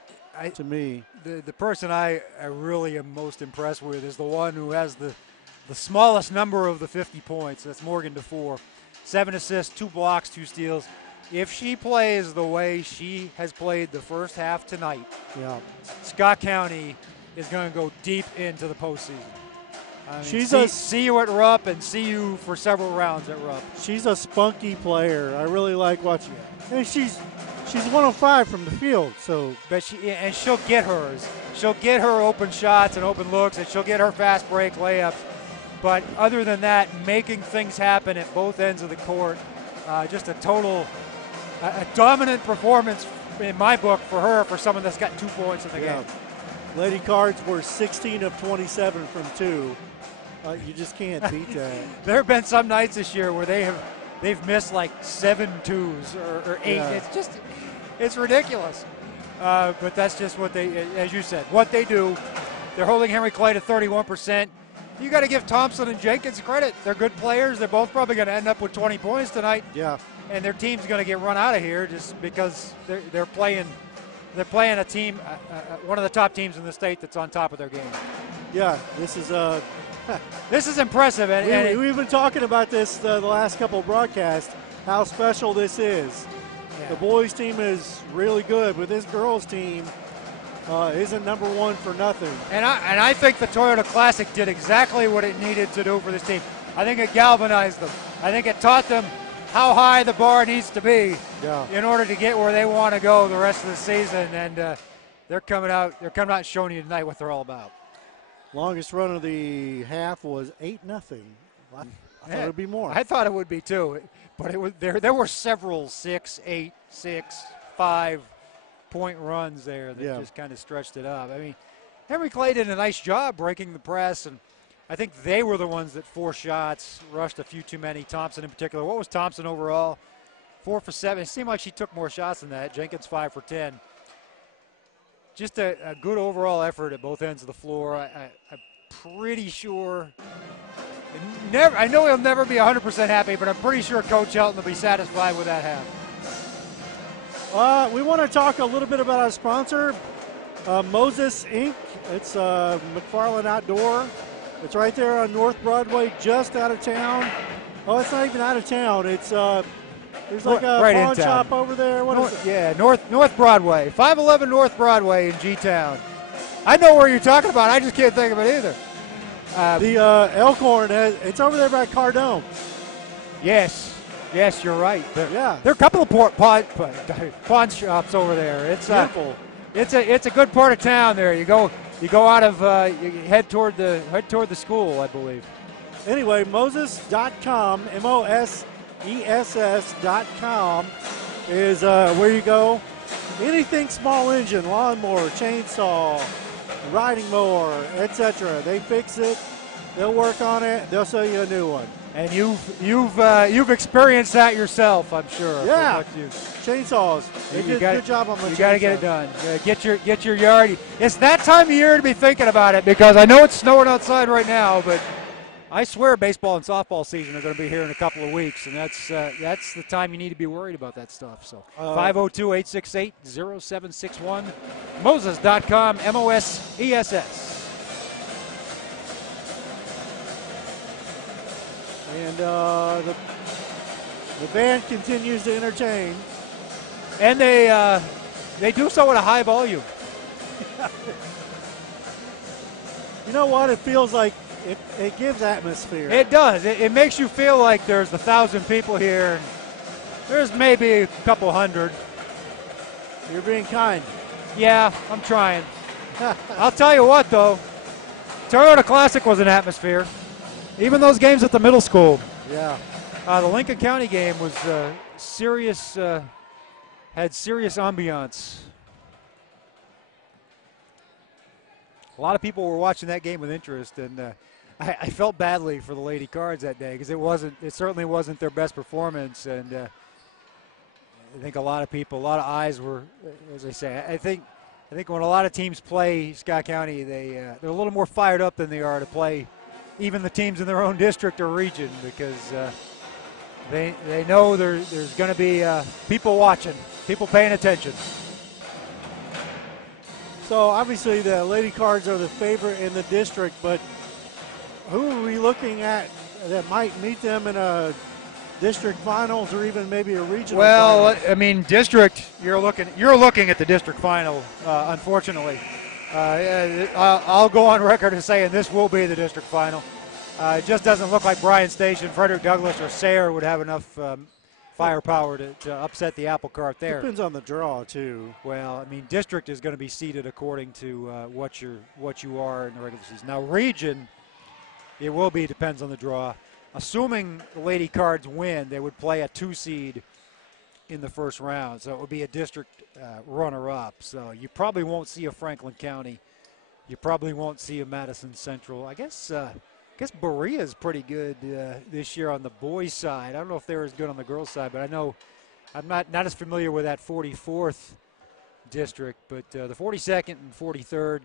to me. The person I really am most impressed with is the one who has the smallest number of the 50 points. That's Morgan DeFore. 7 assists, 2 blocks, 2 steals. If she plays the way she has played the first half tonight, Scott County is going to go deep into the postseason. I mean, see you at Rupp and see you for several rounds at Rupp. She's a spunky player. I really like watching her. And she's 1 of 5 from the field. So, but she'll get hers. She'll get her open shots and open looks, and she'll get her fast break layups. But other than that, making things happen at both ends of the court, just a dominant performance in my book for her, for someone that's got 2 points in the game. Lady Cards were 16 of 27 from 2. You just can't beat that. There have been some nights this year where they've missed like 7 twos or 8. Yeah. It's ridiculous. But that's just what they, as you said, what they do. They're holding Henry Clay to 31%. You got to give Thompson and Jenkins credit. They're good players. They're both probably going to end up with 20 points tonight. Yeah. And their team's going to get run out of here just because they're playing a team, one of the top teams in the state that's on top of their game. Yeah, this is impressive. And we've been talking about this the last couple of broadcasts, how special this is. Yeah. The boys' team is really good, but this girls' team isn't number 1 for nothing. And I think the Toyota Classic did exactly what it needed to do for this team. I think it galvanized them. I think it taught them how high the bar needs to be in order to get where they want to go the rest of the season. And they're coming out and showing you tonight what they're all about. Longest run of the half was 8-0. I thought it would be more. I thought it would be too, but there were several 6, 8, 6, 5 point runs there that just kind of stretched it up. I mean, Henry Clay did a nice job breaking the press, and I think they were the ones that forced shots, rushed a few too many. Thompson in particular. What was Thompson overall? 4 for 7. It seemed like she took more shots than that. Jenkins 5 for 10. Just a good overall effort at both ends of the floor. I'm pretty sure. I know he'll never be 100% happy, but I'm pretty sure Coach Helton will be satisfied with that half. We want to talk a little bit about our sponsor, Moses Inc. It's McFarland Outdoor. It's right there on North Broadway, just out of town. Oh, it's not even out of town. It's there's like a pawn shop over there. What is it? Yeah, North Broadway, 511 North Broadway in G-Town. I know where you're talking about. I just can't think of it either. The Elkhorn, it's over there by Cardone. Yes, you're right. There are a couple of pawn shops over there. It's beautiful. It's a good part of town there. You go out of you head toward the school, I believe. Anyway, Moses.com, MOSESS.com is where you go. Anything small engine, lawnmower, chainsaw, riding mower, etc. They fix it. They'll work on it. They'll sell you a new one. And you've experienced that yourself, I'm sure. Yeah. Chainsaws. They did a good job on the chainsaw. You got to get it done. Get your yard. It's that time of year to be thinking about it, because I know it's snowing outside right now, but I swear baseball and softball season are going to be here in a couple of weeks, and that's the time you need to be worried about that stuff. So 502-868-0761, Moses.com, MOSESS. And The band continues to entertain. And they do so at a high volume. You know what? It feels like it gives atmosphere. It does. It makes you feel like there's 1,000 people here. And there's maybe a couple hundred. You're being kind. Yeah, I'm trying. I'll tell you what, though. Toyota Classic was an atmosphere. Even those games at the middle school. Yeah. The Lincoln County game was serious, had serious ambiance. A lot of people were watching that game with interest, and I felt badly for the Lady Cards that day because it certainly wasn't their best performance, and I think a lot of eyes were, as I say, I think when a lot of teams play Scott County, they're a little more fired up than they are to play even the teams in their own district or region because they know there's going to be people watching, people paying attention. So obviously the Lady Cards are the favorite in the district, but who are we looking at that might meet them in a district finals or even maybe a regional Well, final? I mean, district, you're looking at the district final, unfortunately. I'll go on record as saying this will be the district final. It just doesn't look like Bryan Station, Frederick Douglass, or Sayre would have enough firepower to upset the apple cart there. Depends on the draw, too. Well, I mean, district is going to be seeded according to what you are in the regular season. Now, region, it will be, depends on the draw. Assuming the Lady Cards win, they would play a 2 seed in the first round. So it would be a district runner-up. So you probably won't see a Franklin County. You probably won't see a Madison Central. I guess Berea is pretty good this year on the boys' side. I don't know if they're as good on the girls' side, but I know I'm not as familiar with that 44th district. But the 42nd and 43rd,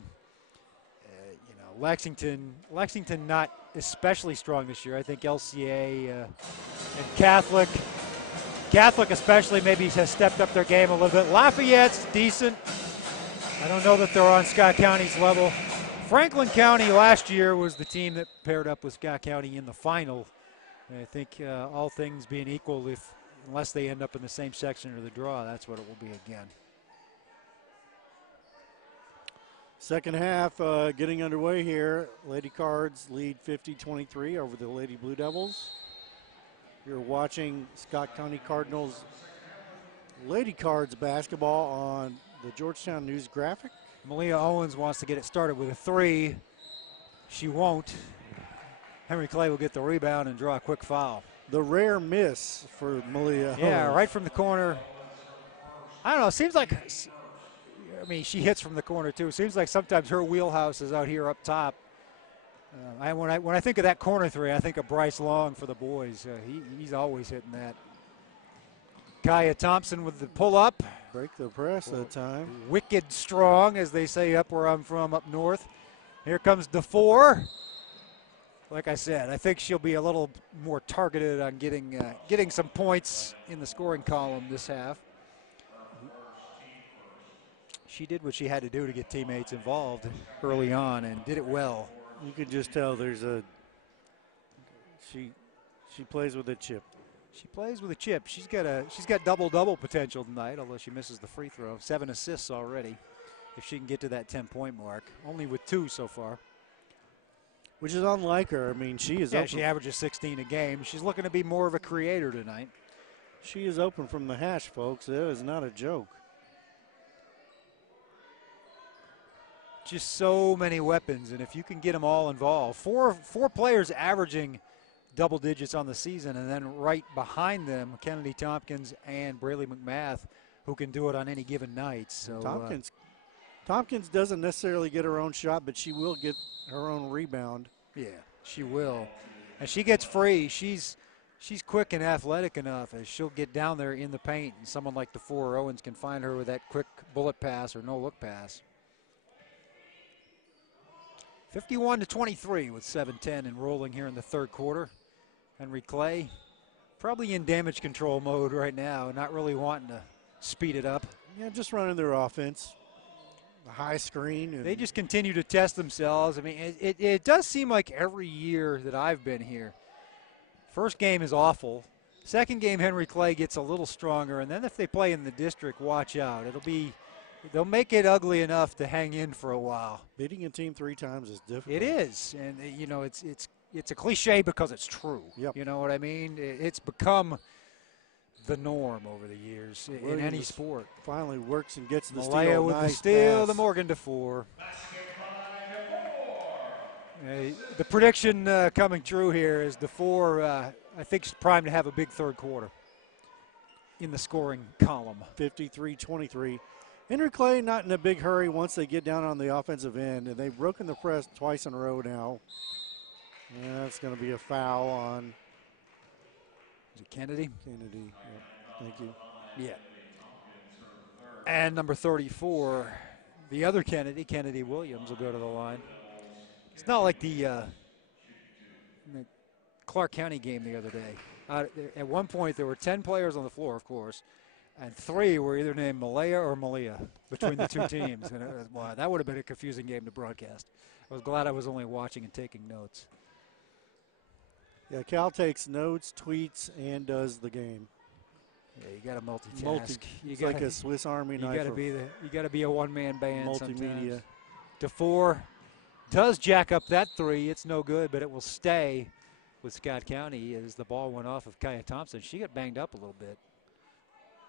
Lexington not especially strong this year. I think LCA and Catholic especially maybe has stepped up their game a little bit. Lafayette's decent. I don't know that they're on Scott County's level. Franklin County last year was the team that paired up with Scott County in the final. And I think all things being equal, unless they end up in the same section of the draw, that's what it will be again. Second half getting underway here. Lady Cards lead 50-23 over the Lady Blue Devils. You're watching Scott County Cardinals Lady Cards basketball on the Georgetown News Graphic. Malia Owens wants to get it started with a 3. She won't. Henry Clay will get the rebound and draw a quick foul. The rare miss for Malia. Yeah, Owens. right from the corner. I don't know, it seems like, she hits from the corner too. It seems like sometimes her wheelhouse is out here up top. When I think of that corner 3, I think of Bryce Long for the boys. He's always hitting that. Kaya Thompson with the pull-up. Break the press that time. Wicked strong, as they say up where I'm from, up north. Here comes DeFore. Like I said, I think she'll be a little more targeted on getting some points in the scoring column this half. She did what she had to do to get teammates involved early on and did it well. You could just tell she plays with a chip. She plays with a chip. She's got double-double potential tonight, although she misses the free throw. 7 assists already, if she can get to that 10-point mark. Only with 2 so far. Which is unlike her. I mean, she is open. She averages 16 a game. She's looking to be more of a creator tonight. She is open from the hash, folks. That is not a joke. Just so many weapons, and if you can get them all involved. Four players averaging double digits on the season, and then right behind them, Kennedy Tompkins and Braley McMath, who can do it on any given night. So Tompkins doesn't necessarily get her own shot, but she will get her own rebound. Yeah, she will. And she gets free. She's quick and athletic enough as she'll get down there in the paint, and someone like DeFore Owens can find her with that quick bullet pass or no-look pass. 51-23 with 7:10 and rolling here in the third quarter. Henry Clay probably in damage control mode right now, not really wanting to speed it up. Yeah, just running their offense. The high screen. And they just continue to test themselves. I mean, it does seem like every year that I've been here, first game is awful. Second game, Henry Clay gets a little stronger, and then if they play in the district, watch out. They'll make it ugly enough to hang in for a while. Beating a team 3 times is difficult. It is, and you know it's a cliche because it's true. Yep. You know what I mean? It's become the norm over the years in any sport. Finally works and gets the Malaya steal. with Nice the steal, pass. the Morgan DeFore. The prediction coming true here is DeFore, I think, is primed to have a big third quarter in the scoring column. 53-23. Henry Clay not in a big hurry once they get down on the offensive end, and they've broken the press twice in a row now. And that's going to be a foul on Is it Kennedy? Kennedy. Yep. Thank you. Yeah. And number 34, the other Kennedy, Kennedy Williams, will go to the line. It's not like the Clark County game the other day. At one point, there were 10 players on the floor, of course, and 3 were either named Malaya or Malia between the two teams. And wow, that would have been a confusing game to broadcast. I was glad I was only watching and taking notes. Yeah, Cal takes notes, tweets, and does the game. Yeah, you got to multitask. It's like a Swiss Army knife. You got to be a one-man band. Multimedia. Sometimes. DeFore does jack up that 3. It's no good, but it will stay with Scott County as the ball went off of Kaya Thompson. She got banged up a little bit.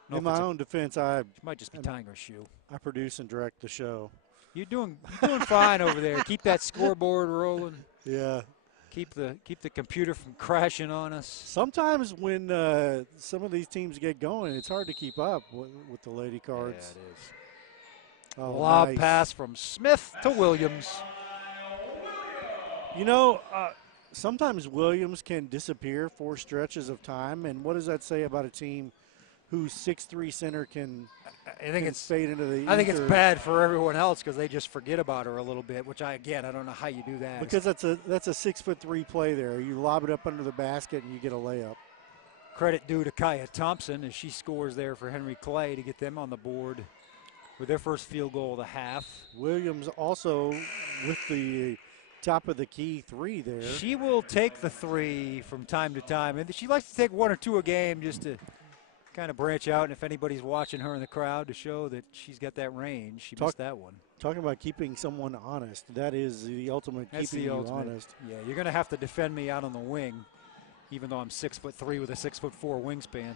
In my own defense, I might just be tying her shoe. I produce and direct the show. You're doing fine over there. Keep that scoreboard rolling. Yeah. Keep the computer from crashing on us. Sometimes when some of these teams get going, it's hard to keep up with the Lady Cards. Yeah, it is. Oh, Lob nice pass from Smith to Williams. You know, sometimes Williams can disappear for stretches of time, and what does that say about a team whose 6'3" center can fade into the I think it's ether? bad for everyone else because they just forget about her a little bit, which I don't know how you do that. Because that's a 6'3" play there. You lob it up under the basket and you get a layup. Credit due to Kaya Thompson as she scores there for Henry Clay to get them on the board with their first field goal of the half. Williams also with the top of the key 3 there. She will take the 3 from time to time, and she likes to take 1 or 2 a game just to kind of branch out, and if anybody's watching her in the crowd to show that she's got that range, she missed that one. Talking about keeping someone honest, that is the ultimate. That's keeping the you ultimate. honest. Yeah, you're going to have to defend me out on the wing, even though I'm 6'3" with a 6'4" wingspan.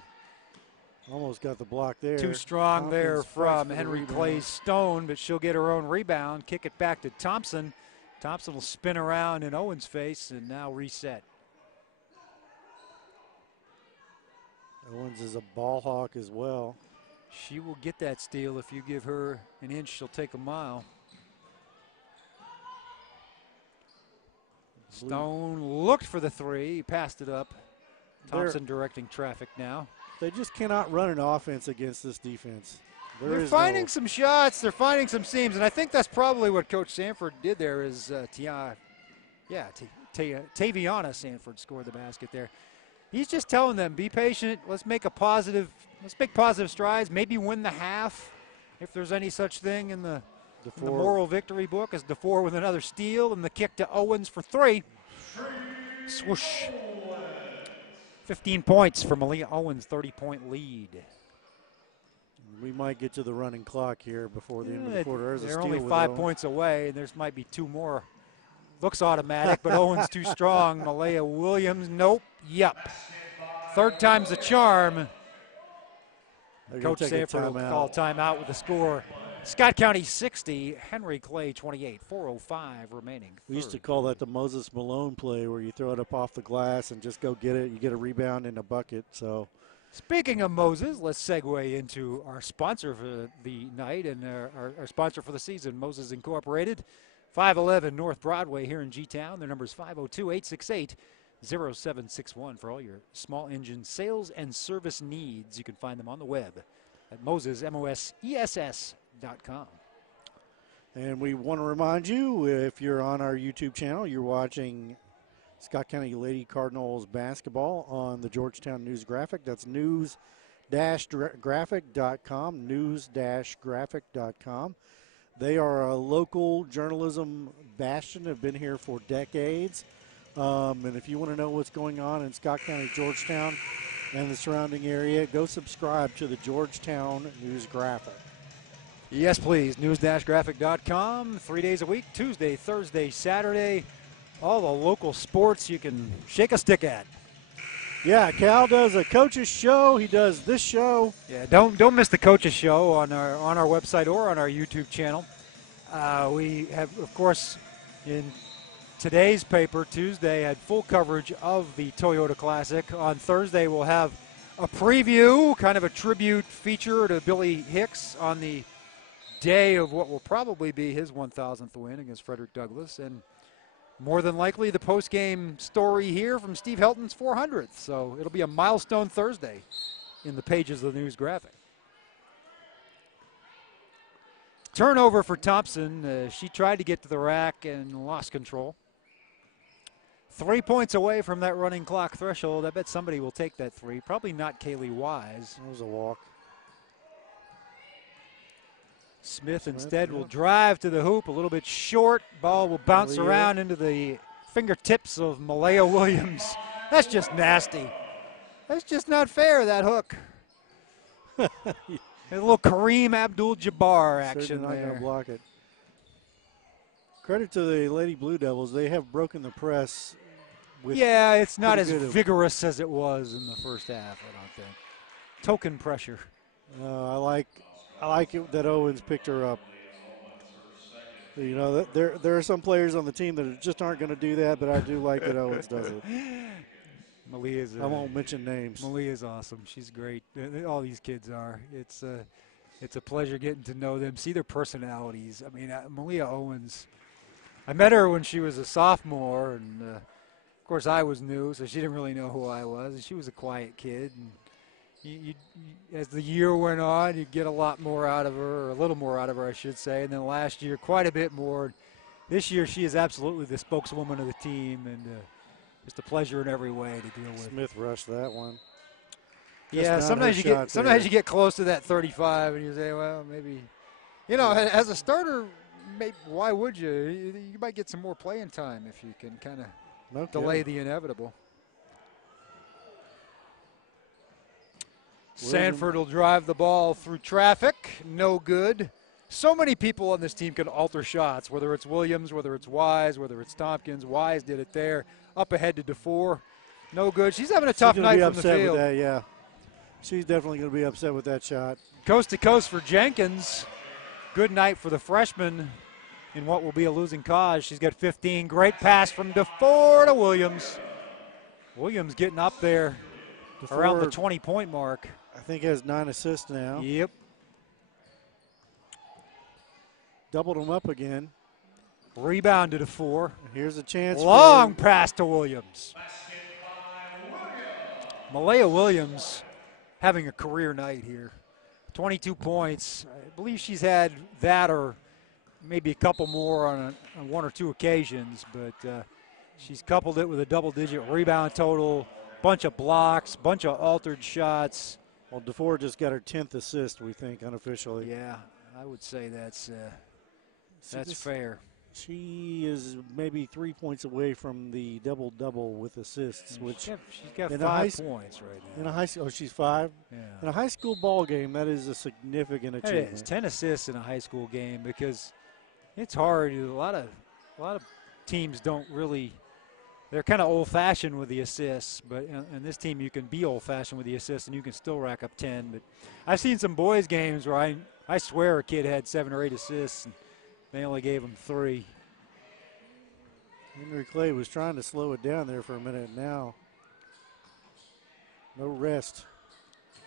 Almost got the block there. Too strong Tompkins there fights from for the Henry rebound. Clay's Stone, but she'll get her own rebound, kick it back to Thompson. Thompson will spin around in Owen's face and now reset. Owens is a ball hawk as well. She will get that steal. If you give her an inch, she'll take a mile. Stone looked for the 3, he passed it up. Thompson directing traffic now. They just cannot run an offense against this defense. They're finding some shots, they're finding some seams, and I think that's probably what Coach Sanford did there is Taviana Sanford scored the basket there. He's just telling them, be patient, let's make positive strides, maybe win the half, if there's any such thing in the moral victory book, as DeFore with another steal and the kick to Owens for 3. Swoosh. 15 points for Malia Owens, 30-point lead. We might get to the running clock here before the end of the quarter. They're only 5 points away, and there might be 2 more. Looks automatic, but Owens too strong. Malaya Williams, nope, yep. Third time's a charm. Coach Sanford will call timeout with the score. Scott County 60, Henry Clay 28, 4:05 remaining. We used to call that the Moses Malone play, where you throw it up off the glass and just go get it. You get a rebound in a bucket. So, speaking of Moses, let's segue into our sponsor for the night and our sponsor for the season, Moses Incorporated, 511 North Broadway here in G-Town. Their number is 502-868-0761 for all your small engine sales and service needs. You can find them on the web at MosesMOSESS.com. And we want to remind you, if you're on our YouTube channel, you're watching Scott County Lady Cardinals basketball on the Georgetown News Graphic. That's news-graphic.com, news-graphic.com. They are a local journalism bastion, have been here for decades. And if you want to know what's going on in Scott County, Georgetown, and the surrounding area, go subscribe to the Georgetown News Graphic. Yes, please. News-graphic.com, 3 days a week, Tuesday, Thursday, Saturday. All the local sports you can shake a stick at. Yeah, Cal does a coach's show. He does this show. Yeah, don't miss the coaches show on our website or on our YouTube channel. We have, of course, in today's paper, Tuesday, had full coverage of the Toyota Classic. On Thursday, we'll have a preview, kind of a tribute feature to Billy Hicks on the day of what will probably be his 1,000th win against Frederick Douglass. And more than likely, the post-game story here from Steve Helton's 400th. So it'll be a milestone Thursday in the pages of the News Graphic. Turnover for Thompson. She tried to get to the rack and lost control. 3 points away from that running clock threshold. I bet somebody will take that three. Probably not Kaylee Wise. That was a walk. Smith instead will drive to the hoop, a little bit short. Ball will bounce around into the fingertips of Malaya Williams. That's just nasty. That's just not fair, that hook. A little Kareem Abdul-Jabbar action not there. going to block it. Credit to the Lady Blue Devils. They have broken the press. Yeah, it's not as good vigorous as it was in the first half, I don't think. Token pressure. I like it that Owens picked her up. You know, there are some players on the team that just aren't going to do that, but I do like that Owens does it. Malia's I won't mention names. Malia's awesome. She's great. All these kids are. It's a pleasure getting to know them, see their personalities. I mean, Malia Owens, I met her when she was a sophomore, and of course I was new, so she didn't really know who I was. And she was a quiet kid. And as the year went on, you get a lot more out of her, or a little more out of her, I should say. And then last year, quite a bit more. This year, she is absolutely the spokeswoman of the team, and just a pleasure in every way to deal with. Smith rushed that one. Yeah, sometimes you get close to that 35, and you say, well, maybe, as a starter, why would you? You might get some more playing time if you can kind of delay the inevitable. Sanford will drive the ball through traffic. No good. So many people on this team can alter shots, whether it's Williams, whether it's Wise, whether it's Tompkins. Wise did it there. Up ahead to DeFore. No good. She's having a tough night from the field. With that, yeah. She's definitely going to be upset with that shot. Coast to coast for Jenkins. Good night for the freshman in what will be a losing cause. She's got 15. Great pass from DeFore to Williams. Williams getting up there around the 20-point mark. I think has 9 assists now. Yep. Doubled him up again. Rebound to DeFore. Here's a chance. Long pass to Williams. Malaya Williams having a career night here. 22 points. I believe she's had that or maybe a couple more on one or two occasions, but she's coupled it with a double-digit rebound total, bunch of blocks, bunch of altered shots. Well, DeFore just got her 10th assist, we think, unofficially. Yeah, I would say that's fair. She is maybe 3 points away from the double-double with assists, which she's got 5 points right now. In a high school, she's 5. Yeah. In a high school ball game, that is a significant achievement. It is 10 assists in a high school game because it's hard. A lot of teams don't really. They're kind of old-fashioned with the assists, but in this team you can be old-fashioned with the assists and you can still rack up 10. But I've seen some boys' games where I swear a kid had 7 or 8 assists and they only gave him 3. Henry Clay was trying to slow it down there for a minute. Now, no rest.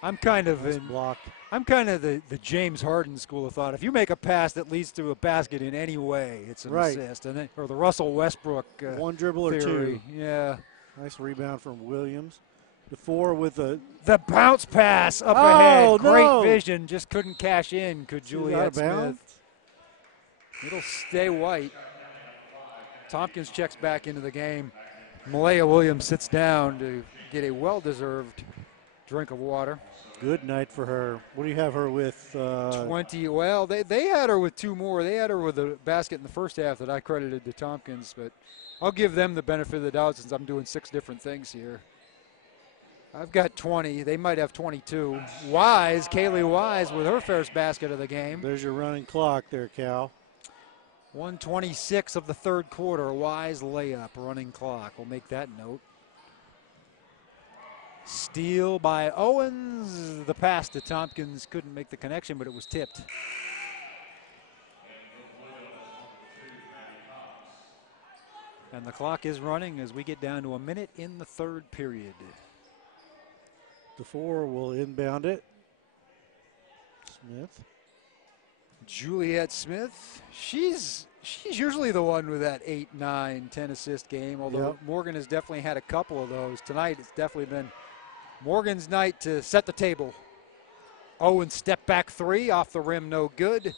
I'm kind of the James Harden school of thought. If you make a pass that leads to a basket in any way, it's an assist. Or the Russell Westbrook one dribble theory. Or two. Yeah. Nice rebound from Williams. DeFore with the bounce pass up ahead. Great vision. Just couldn't cash in. Could Juliet Smith? It'll stay white. Tompkins checks back into the game. Malaya Williams sits down to get a well-deserved drink of water. Good night for her. What do you have her with? 20. Well, they had her with 2 more. They had her with a basket in the first half that I credited to Tompkins, but I'll give them the benefit of the doubt since I'm doing 6 different things here. I've got 20. They might have 22. Kaylee Wise with her first basket of the game. There's your running clock there, Cal. 1:26 of the third quarter. Wise layup, running clock. We'll make that note. Steal by Owens. The pass to Tompkins couldn't make the connection, but it was tipped. And the clock is running as we get down to a minute in the third period. DeFore will inbound it. Smith. Juliet Smith, she's usually the one with that 8, 9, 10 assist game, although Morgan has definitely had a couple of those. Tonight it's definitely been Morgan's night to set the table. Owens step back three, off the rim, no good.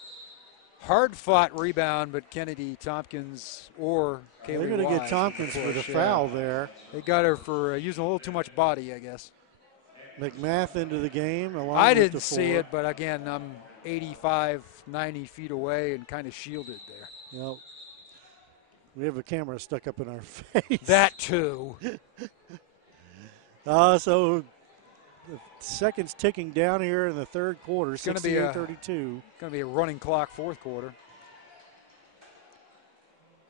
Hard fought rebound, but Kennedy Tompkins or Kaylee They're going to get Tompkins for the foul there. They got her for using a little too much body, I guess. McMath into the game. I didn't see it, but again, I'm 85, 90 feet away and kind of shielded there. Yep. We have a camera stuck up in our face. That too. So the seconds ticking down here in the third quarter, 68-32. Going to be a running clock fourth quarter.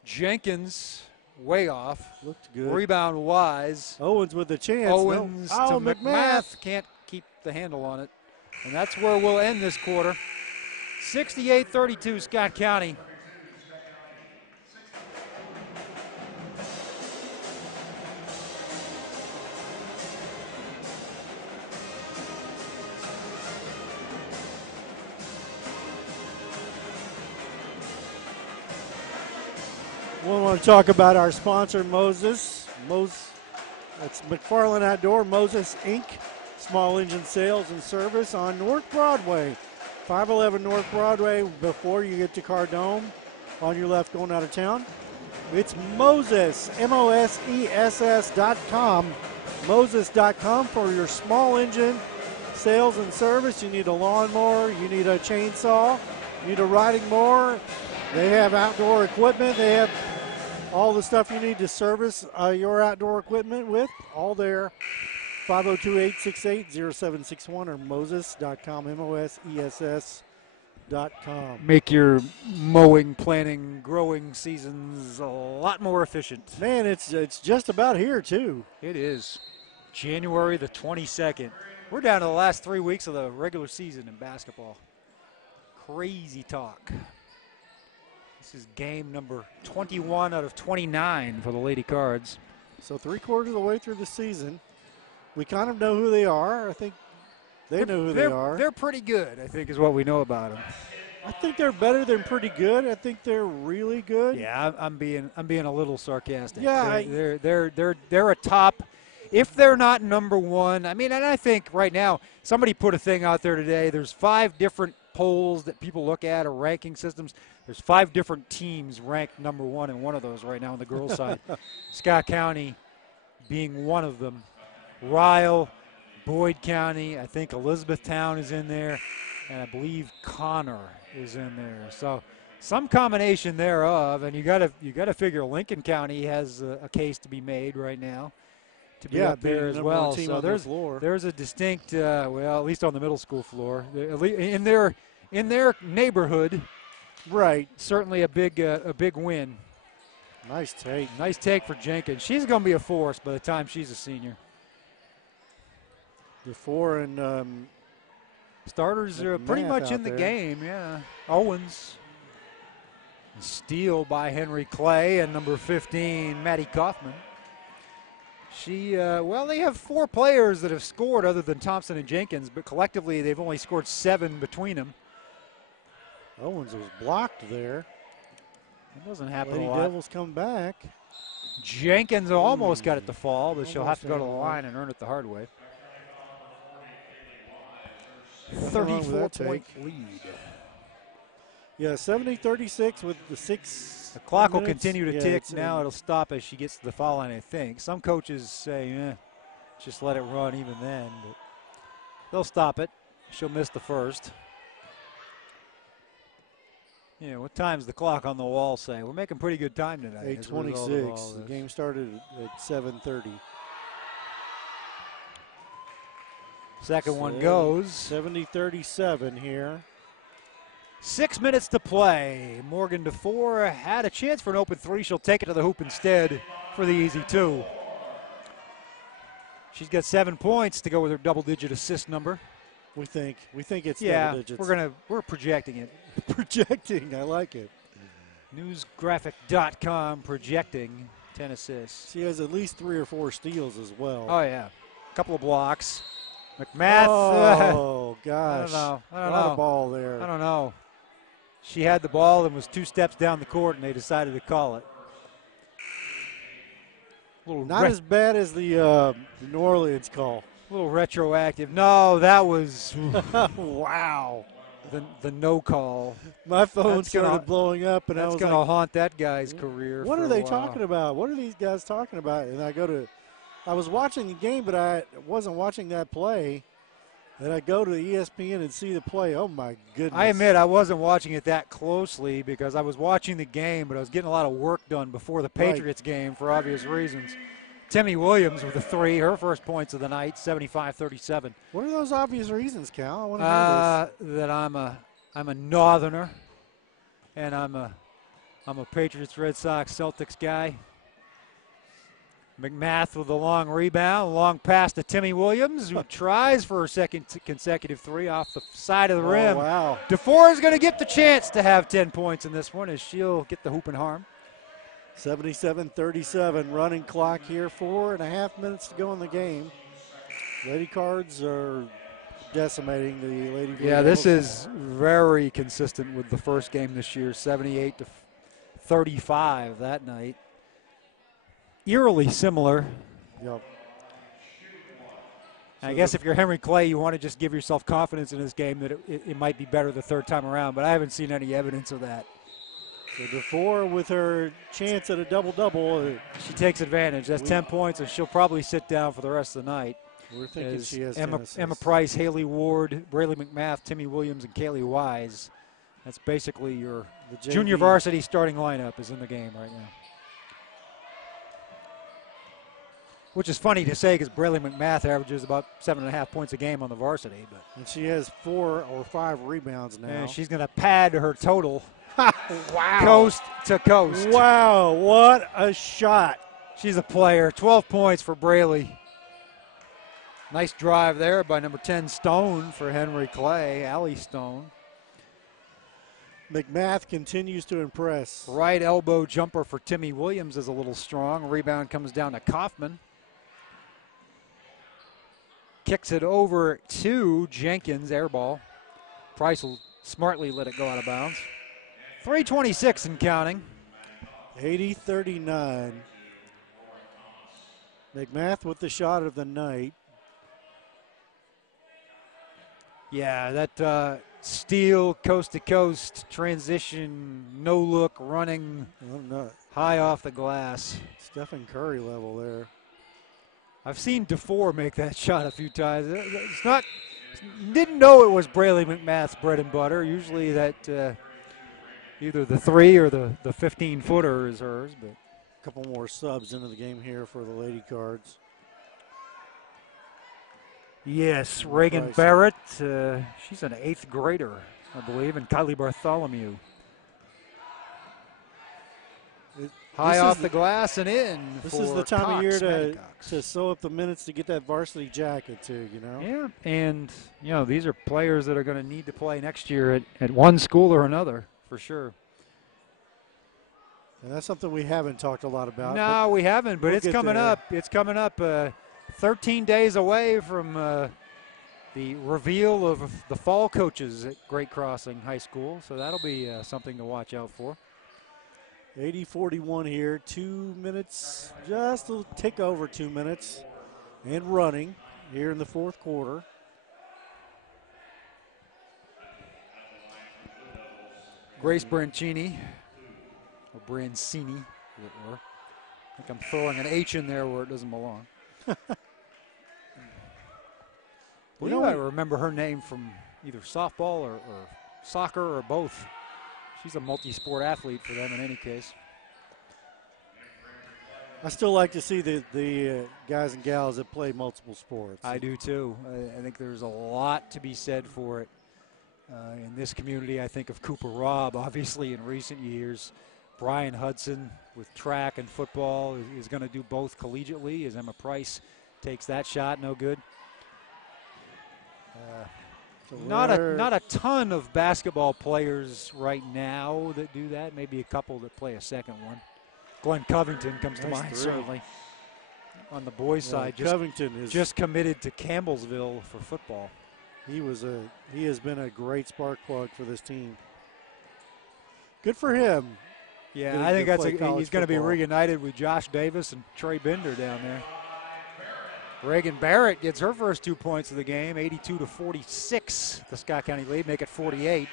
Jenkins way off. Looked good. Rebound Wise. Owens with a chance. Owens to McMath. Can't keep the handle on it. And that's where we'll end this quarter. 68-32 Scott County. We want to talk about our sponsor, Moses. That's McFarland Outdoor, Moses Inc., small engine sales and service on North Broadway. 511 North Broadway before you get to Cardone. On your left going out of town. It's Moses, MOSESS.com. Moses.com for your small engine sales and service. You need a lawnmower, you need a chainsaw, you need a riding mower. They have outdoor equipment. They have all the stuff you need to service your outdoor equipment with, all there. 502-868-0761 or Moses.com, MOSESS.com. Make your mowing, planting, growing seasons a lot more efficient. Man, it's just about here, too. It is. January the 22nd. We're down to the last 3 weeks of the regular season in basketball. Crazy talk. This is game number 21 out of 29 for the Lady Cards. So 3/4 of the way through the season. We kind of know who they are. I think they know who they are. They're pretty good, I think, is what we know about them. I think they're better than pretty good. I think they're really good. Yeah, I'm being a little sarcastic. Yeah, they're a top. If they're not number one, I mean, and I think right now somebody put a thing out there today. There's 5 different polls that people look at or ranking systems. There's 5 different teams ranked number one in one of those right now on the girls' side. Scott County being one of them. Ryle, Boyd County, I think Elizabethtown is in there, and I believe Connor is in there. So some combination thereof, and you got to figure Lincoln County has a case to be made right now to be up there as well. So there's a distinct, well, at least on the middle school floor, in their neighborhood. Right. Certainly a big win. Nice take. Nice take for Jenkins. She's going to be a force by the time she's a senior. DeFore and starters are pretty much in the game, yeah. Owens. Steal by Henry Clay and number 15, Maddie Kaufman. They have 4 players that have scored other than Thompson and Jenkins, but collectively they've only scored 7 between them. Owens was blocked there. It doesn't happen Lady a lot. Devils come back. Jenkins almost got it to fall, but she'll have to go to the line and earn it the hard way. 34-point lead. Yeah, 70-36 with the 6. The clock will minutes. continue to tick. Now it'll stop as she gets to the foul line, I think. Some coaches say, just let it run even then. But they'll stop it. She'll miss the first. Yeah, what time's the clock on the wall say? We're making pretty good time tonight. 8:26. The game started at 7:30. Second one goes. 70-37 here. 6 minutes to play. Morgan DeFore had a chance for an open three. She'll take it to the hoop instead for the easy two. She's got 7 points to go with her double-digit assist number. We think it's Yeah, double digits. we're projecting it. Projecting, I like it. Newsgraphic.com projecting 10 assists. She has at least 3 or 4 steals as well. Oh yeah, a couple of blocks. McMath. Oh gosh, I don't know. a lot of ball there. I don't know. She had the ball and was 2 steps down the court, and they decided to call it. Not as bad as the New Orleans call. A little retroactive. No, that was wow. The no call. My phone That's started blowing up, and I was going to like, haunt that guy's career. What for are a they while. talking about? What are these guys talking about? And I was watching the game, but I wasn't watching that play. And I go to ESPN and see the play. Oh, my goodness. I admit I wasn't watching it that closely because I was watching the game, but I was getting a lot of work done before the Patriots game for obvious reasons. Timmy Williams with a 3, her first points of the night, 75-37. What are those obvious reasons, Cal? I want to hear this. That I'm a Northerner, and I'm a Patriots, Red Sox, Celtics guy. McMath with a long rebound, long pass to Timmy Williams, who tries for her second consecutive 3 off the side of the rim. Wow. DeFore is going to get the chance to have 10 points in this one as she'll get the hoop and harm. 77-37, running clock here, 4.5 minutes to go in the game. Lady Cards are decimating the Lady Blue. Yeah, this is very consistent with the first game this year, 78-35 that night. Eerily similar. Yep. I guess if you're Henry Clay, you want to just give yourself confidence in this game that it might be better the third time around, but I haven't seen any evidence of that. So DeFore with her chance at a double-double. She takes advantage. That's 10 points, and she'll probably sit down for the rest of the night. We're thinking she has Emma Price, Haley Ward, Braylee McMath, Timmy Williams, and Kaylee Wise. That's basically your junior varsity starting lineup is in the game right now. Which is funny to say because Braylee McMath averages about 7.5 points a game on the varsity. And she has 4 or 5 rebounds now. And she's going to pad her total wow. coast to coast. Wow, what a shot. She's a player. 12 points for Braylee. Nice drive there by number 10, Stone, for Henry Clay, Allie Stone. McMath continues to impress. Right elbow jumper for Timmy Williams is a little strong. Rebound comes down to Kaufman. Kicks it over to Jenkins, air ball. Price will smartly let it go out of bounds. 3:26 and counting. 80-39. McMath with the shot of the night. Yeah, that steal, coast-to-coast, transition, no-look, running high off the glass. Stephen Curry level there. I've seen DeFore make that shot a few times. It's not, didn't know it was Braylee McMath's bread and butter. Usually that either the 3 or the 15-footer is hers. But a couple more subs into the game here for the Lady Cards. Yes, Reagan Barrett. She's an 8th grader, I believe, and Kylie Bartholomew. High off the glass and in. This is the time of year to sew up the minutes to get that varsity jacket too, you know? Yeah, and, you know, these are players that are going to need to play next year at one school or another, for sure. And that's something we haven't talked a lot about. No, we haven't, but it's coming up. It's coming up 13 days away from the reveal of the fall coaches at Great Crossing High School, so that'll be something to watch out for. 80-41 here, 2 minutes, just a tick over 2 minutes, and running here in the fourth quarter. Grace Brancini, or Brancini, as it were. I think I'm throwing an H in there where it doesn't belong. Well, you might remember her name from either softball or soccer or both. She's a multi-sport athlete for them in any case. I still like to see the guys and gals that play multiple sports. I do too. I think there's a lot to be said for it. In this community, I think of Cooper Robb, obviously, in recent years. Brian Hudson with track and football is going to do both collegiately as Emma Price takes that shot, no good. Not a ton of basketball players right now that do that. Maybe a couple that play a second one. Glenn Covington comes to mind, certainly. On the boys' side, Covington is just committed to Campbellsville for football. He has been a great spark plug for this team. Good for him. Yeah, I think he's going to be reunited with Josh Davis and Trey Bender down there. Reagan Barrett gets her first 2 points of the game, 82-46. The Scott County lead, make it 48.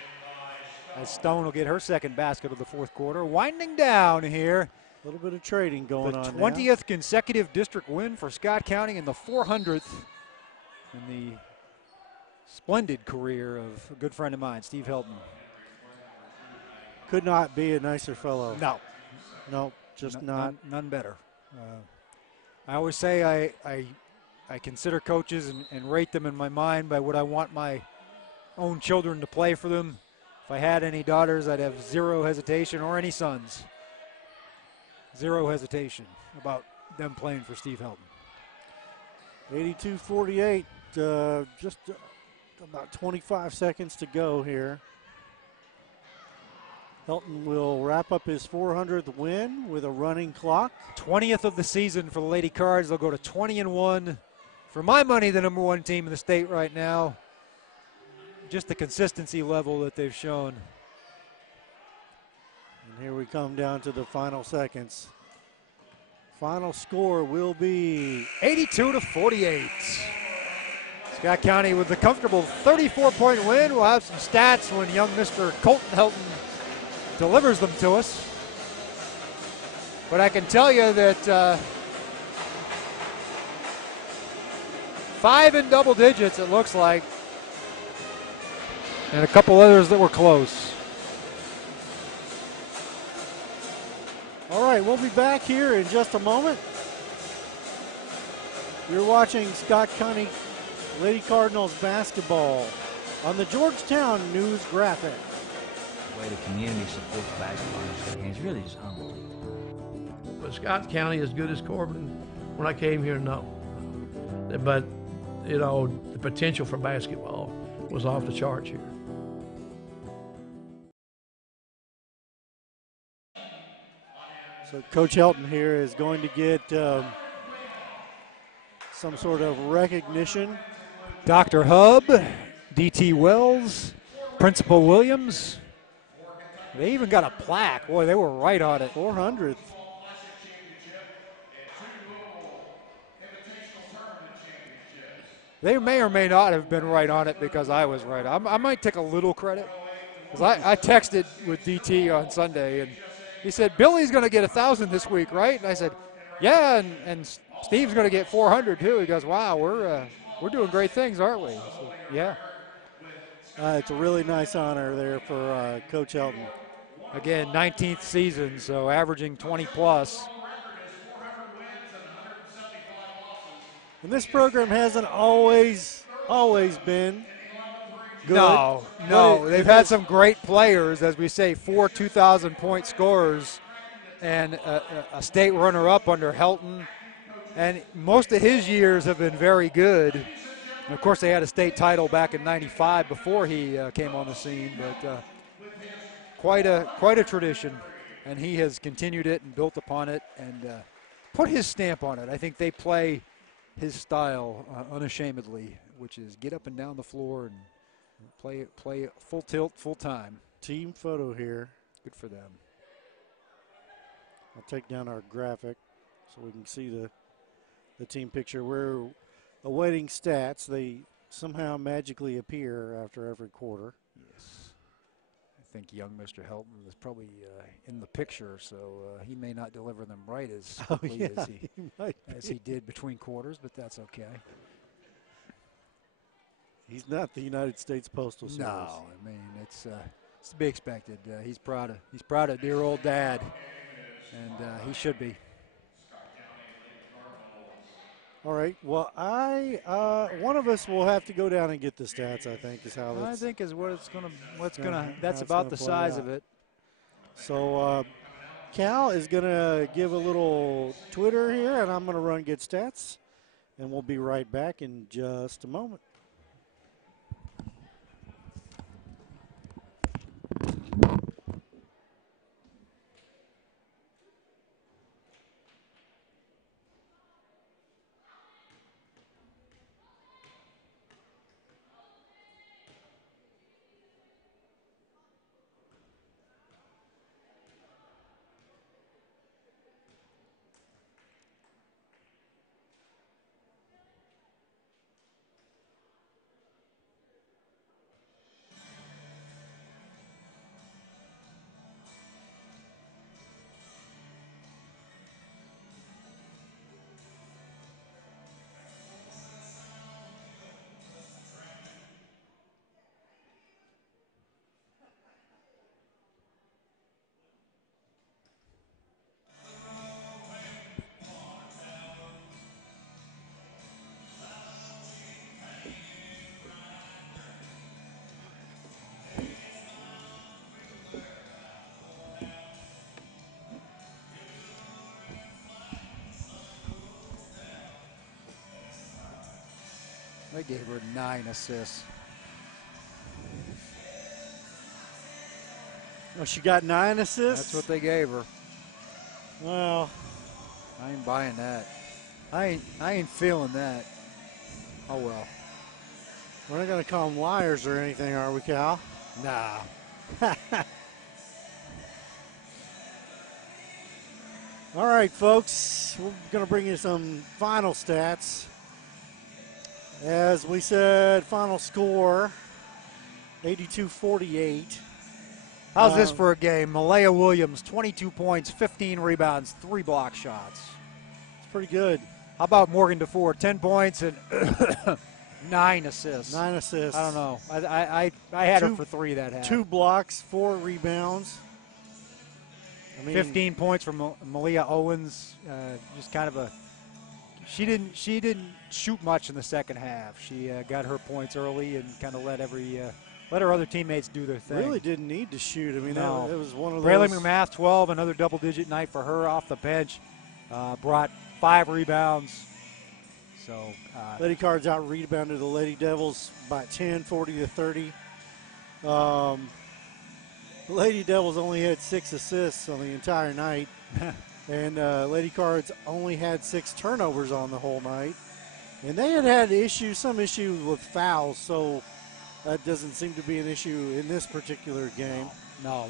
As Stone will get her second basket of the fourth quarter. Winding down here. A little bit of trading going on. The 20th consecutive district win for Scott County and the 400th in the splendid career of a good friend of mine, Steve Helton. Could not be a nicer fellow. No, just not. None better. I always say I consider coaches and rate them in my mind by what I want my own children to play for them. If I had any daughters, I'd have zero hesitation, or any sons. Zero hesitation about them playing for Steve Helton. 82-48, just about 25 seconds to go here. Helton will wrap up his 400th win with a running clock. 20th of the season for the Lady Cards. They'll go to 20-1. For my money, the number one team in the state right now. Just the consistency level that they've shown. And here we come down to the final seconds. Final score will be 82-48. Scott County with a comfortable 34-point win. We'll have some stats when young Mr. Colton Helton delivers them to us. But I can tell you that 5 in double digits, it looks like, and a couple others that were close. All right, we'll be back here in just a moment. You're watching Scott County Lady Cardinals basketball on the Georgetown News Graphic. The way the community supports basketball in Scott County is really just unbelievable. But Scott County as good as Corbin when I came here, no. But, you know, the potential for basketball was off the charts here. So Coach Helton here is going to get some sort of recognition. Dr. Hub, D.T. Wells, Principal Williams. They even got a plaque. Boy, they were right on it. 400th. They may or may not have been right on it because I was right. I might take a little credit. Because I texted with DT on Sunday, and he said, Billy's going to get 1,000 this week, right? And I said, yeah, and Steve's going to get 400 too. He goes, wow, we're doing great things, aren't we? So, yeah. It's a really nice honor there for Coach Helton. Again, 19th season, so averaging 20-plus. And this program hasn't always been good. No. They've had some great players, as we say, 4 2,000-point scorers, and a state runner-up under Helton. And most of his years have been very good. And of course, they had a state title back in '95 before he came on the scene, but quite a tradition. And he has continued it and built upon it and put his stamp on it. I think they play his style unashamedly, which is get up and down the floor and play full tilt, full time. Team photo here. Good for them. I'll take down our graphic so we can see the team picture. We're awaiting stats. They somehow magically appear after every quarter. Yes. I think young Mr. Helton was probably in the picture, so he may not deliver them right as quickly as he did between quarters, but that's okay. He's not the United States Postal Service. No, I mean it's to be expected. He's proud of dear old Dad, and he should be. All right. Well, one of us will have to go down and get the stats. I think is how I this. think is what it's gonna. What's gonna. how That's it's about gonna the play size out. of it. So Cal is gonna give a little Twitter here, and I'm gonna run get stats, and we'll be right back in just a moment. They gave her 9 assists. Oh, she got 9 assists. That's what they gave her. Well, I ain't buying that. I ain't feeling that. Oh well. we're not gonna call them liars or anything, are we, Cal? Nah. All right, folks, we're going to bring you some final stats. As we said, final score, 82-48. How's this for a game? Malaya Williams, 22 points, 15 rebounds, 3 block shots. It's pretty good. How about Morgan DeFore, 10 points and 9 assists. 9 assists. I don't know. I had her for 3 that half. 2 blocks, 4 rebounds. I mean, 15 points from Malia Owens. Just kind of a. She didn't shoot much in the second half. She got her points early and kind of let her other teammates do their thing. Really didn't need to shoot. I mean, No. that was one of Braylon those. McMath, 12, another double-digit night for her off the bench. Brought 5 rebounds. So Lady Cards out rebounded the Lady Devils by 10, 40-30. The Lady Devils only had 6 assists on the entire night. And Lady Cards only had 6 turnovers on the whole night. And they had some issues with fouls, so that doesn't seem to be an issue in this particular game. No,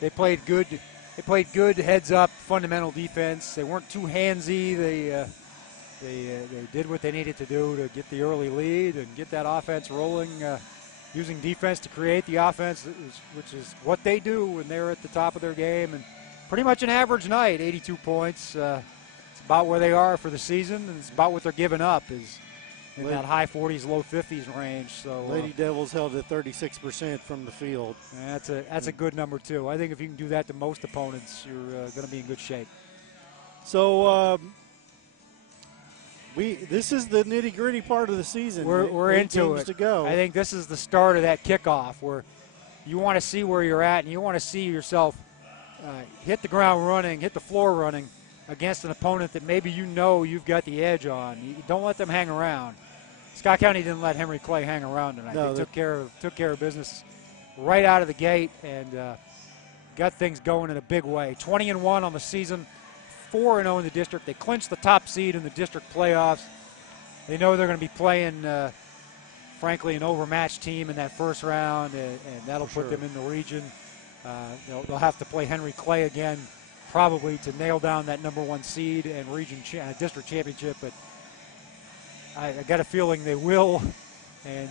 they played good. They played good heads-up fundamental defense. They weren't too handsy. They did what they needed to do to get the early lead and get that offense rolling, using defense to create the offense, which is what they do when they're at the top of their game. And pretty much an average night, 82 points. It's about where they are for the season, and it's about what they're giving up is in that high 40s, low 50s range. So Lady Devils held at 36% from the field. That's a good number too. I think if you can do that to most opponents, you're going to be in good shape. So this is the nitty-gritty part of the season. We're 8 into games it. to go. I think this is the start of that kickoff where you want to see where you're at and you want to see yourself hit the ground running, hit the floor running against an opponent that maybe you know you've got the edge on. You don't let them hang around. Scott County didn't let Henry Clay hang around tonight. No, they took care of business right out of the gate and got things going in a big way. 20-1 on the season, 4-0 in the district. They clinched the top seed in the district playoffs. They know they're going to be playing, frankly, an overmatched team in that first round, and that'll put them in the region. They'll have to play Henry Clay again, probably to nail down that number 1 seed and region district championship. But I got a feeling they will, and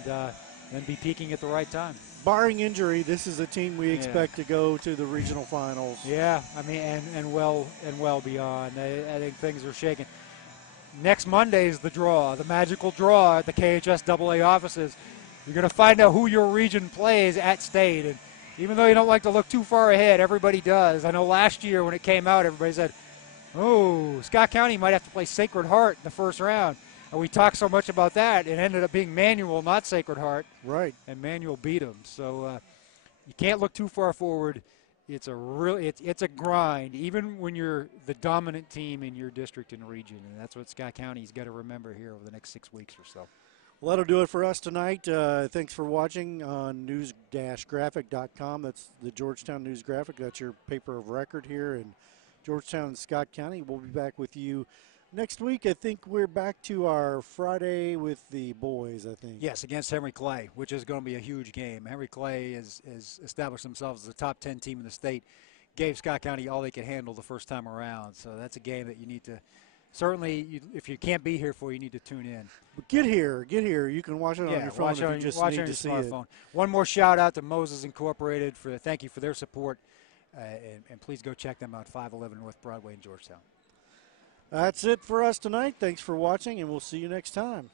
then be peaking at the right time. Barring injury, this is a team we expect to go to the regional finals. Yeah, I mean, and well beyond. I think things are shaking. Next Monday is the draw, the magical draw at the KHSAA offices. You're going to find out who your region plays at state. And even though you don't like to look too far ahead, everybody does. I know last year when it came out, everybody said, oh, Scott County might have to play Sacred Heart in the first round. And we talked so much about that, it ended up being Manual, not Sacred Heart. Right. And Manual beat them. So you can't look too far forward. It's a grind, even when you're the dominant team in your district and region. And that's what Scott County's got to remember here over the next 6 weeks or so. Well, that'll do it for us tonight. Thanks for watching on news-graphic.com. That's the Georgetown News Graphic. That's your paper of record here in Georgetown and Scott County. We'll be back with you next week. I think we're back to our Friday with the boys, I think. Yes, against Henry Clay, which is going to be a huge game. Henry Clay has established themselves as a top 10 team in the state, gave Scott County all they could handle the first time around. So that's a game that you need to certainly, if you can't be here for, you need to tune in. But get here. You can watch it on your phone if you just need to see it. One more shout out to Moses Incorporated thank you for their support, and please go check them out, 511 North Broadway in Georgetown. That's it for us tonight. Thanks for watching, and we'll see you next time.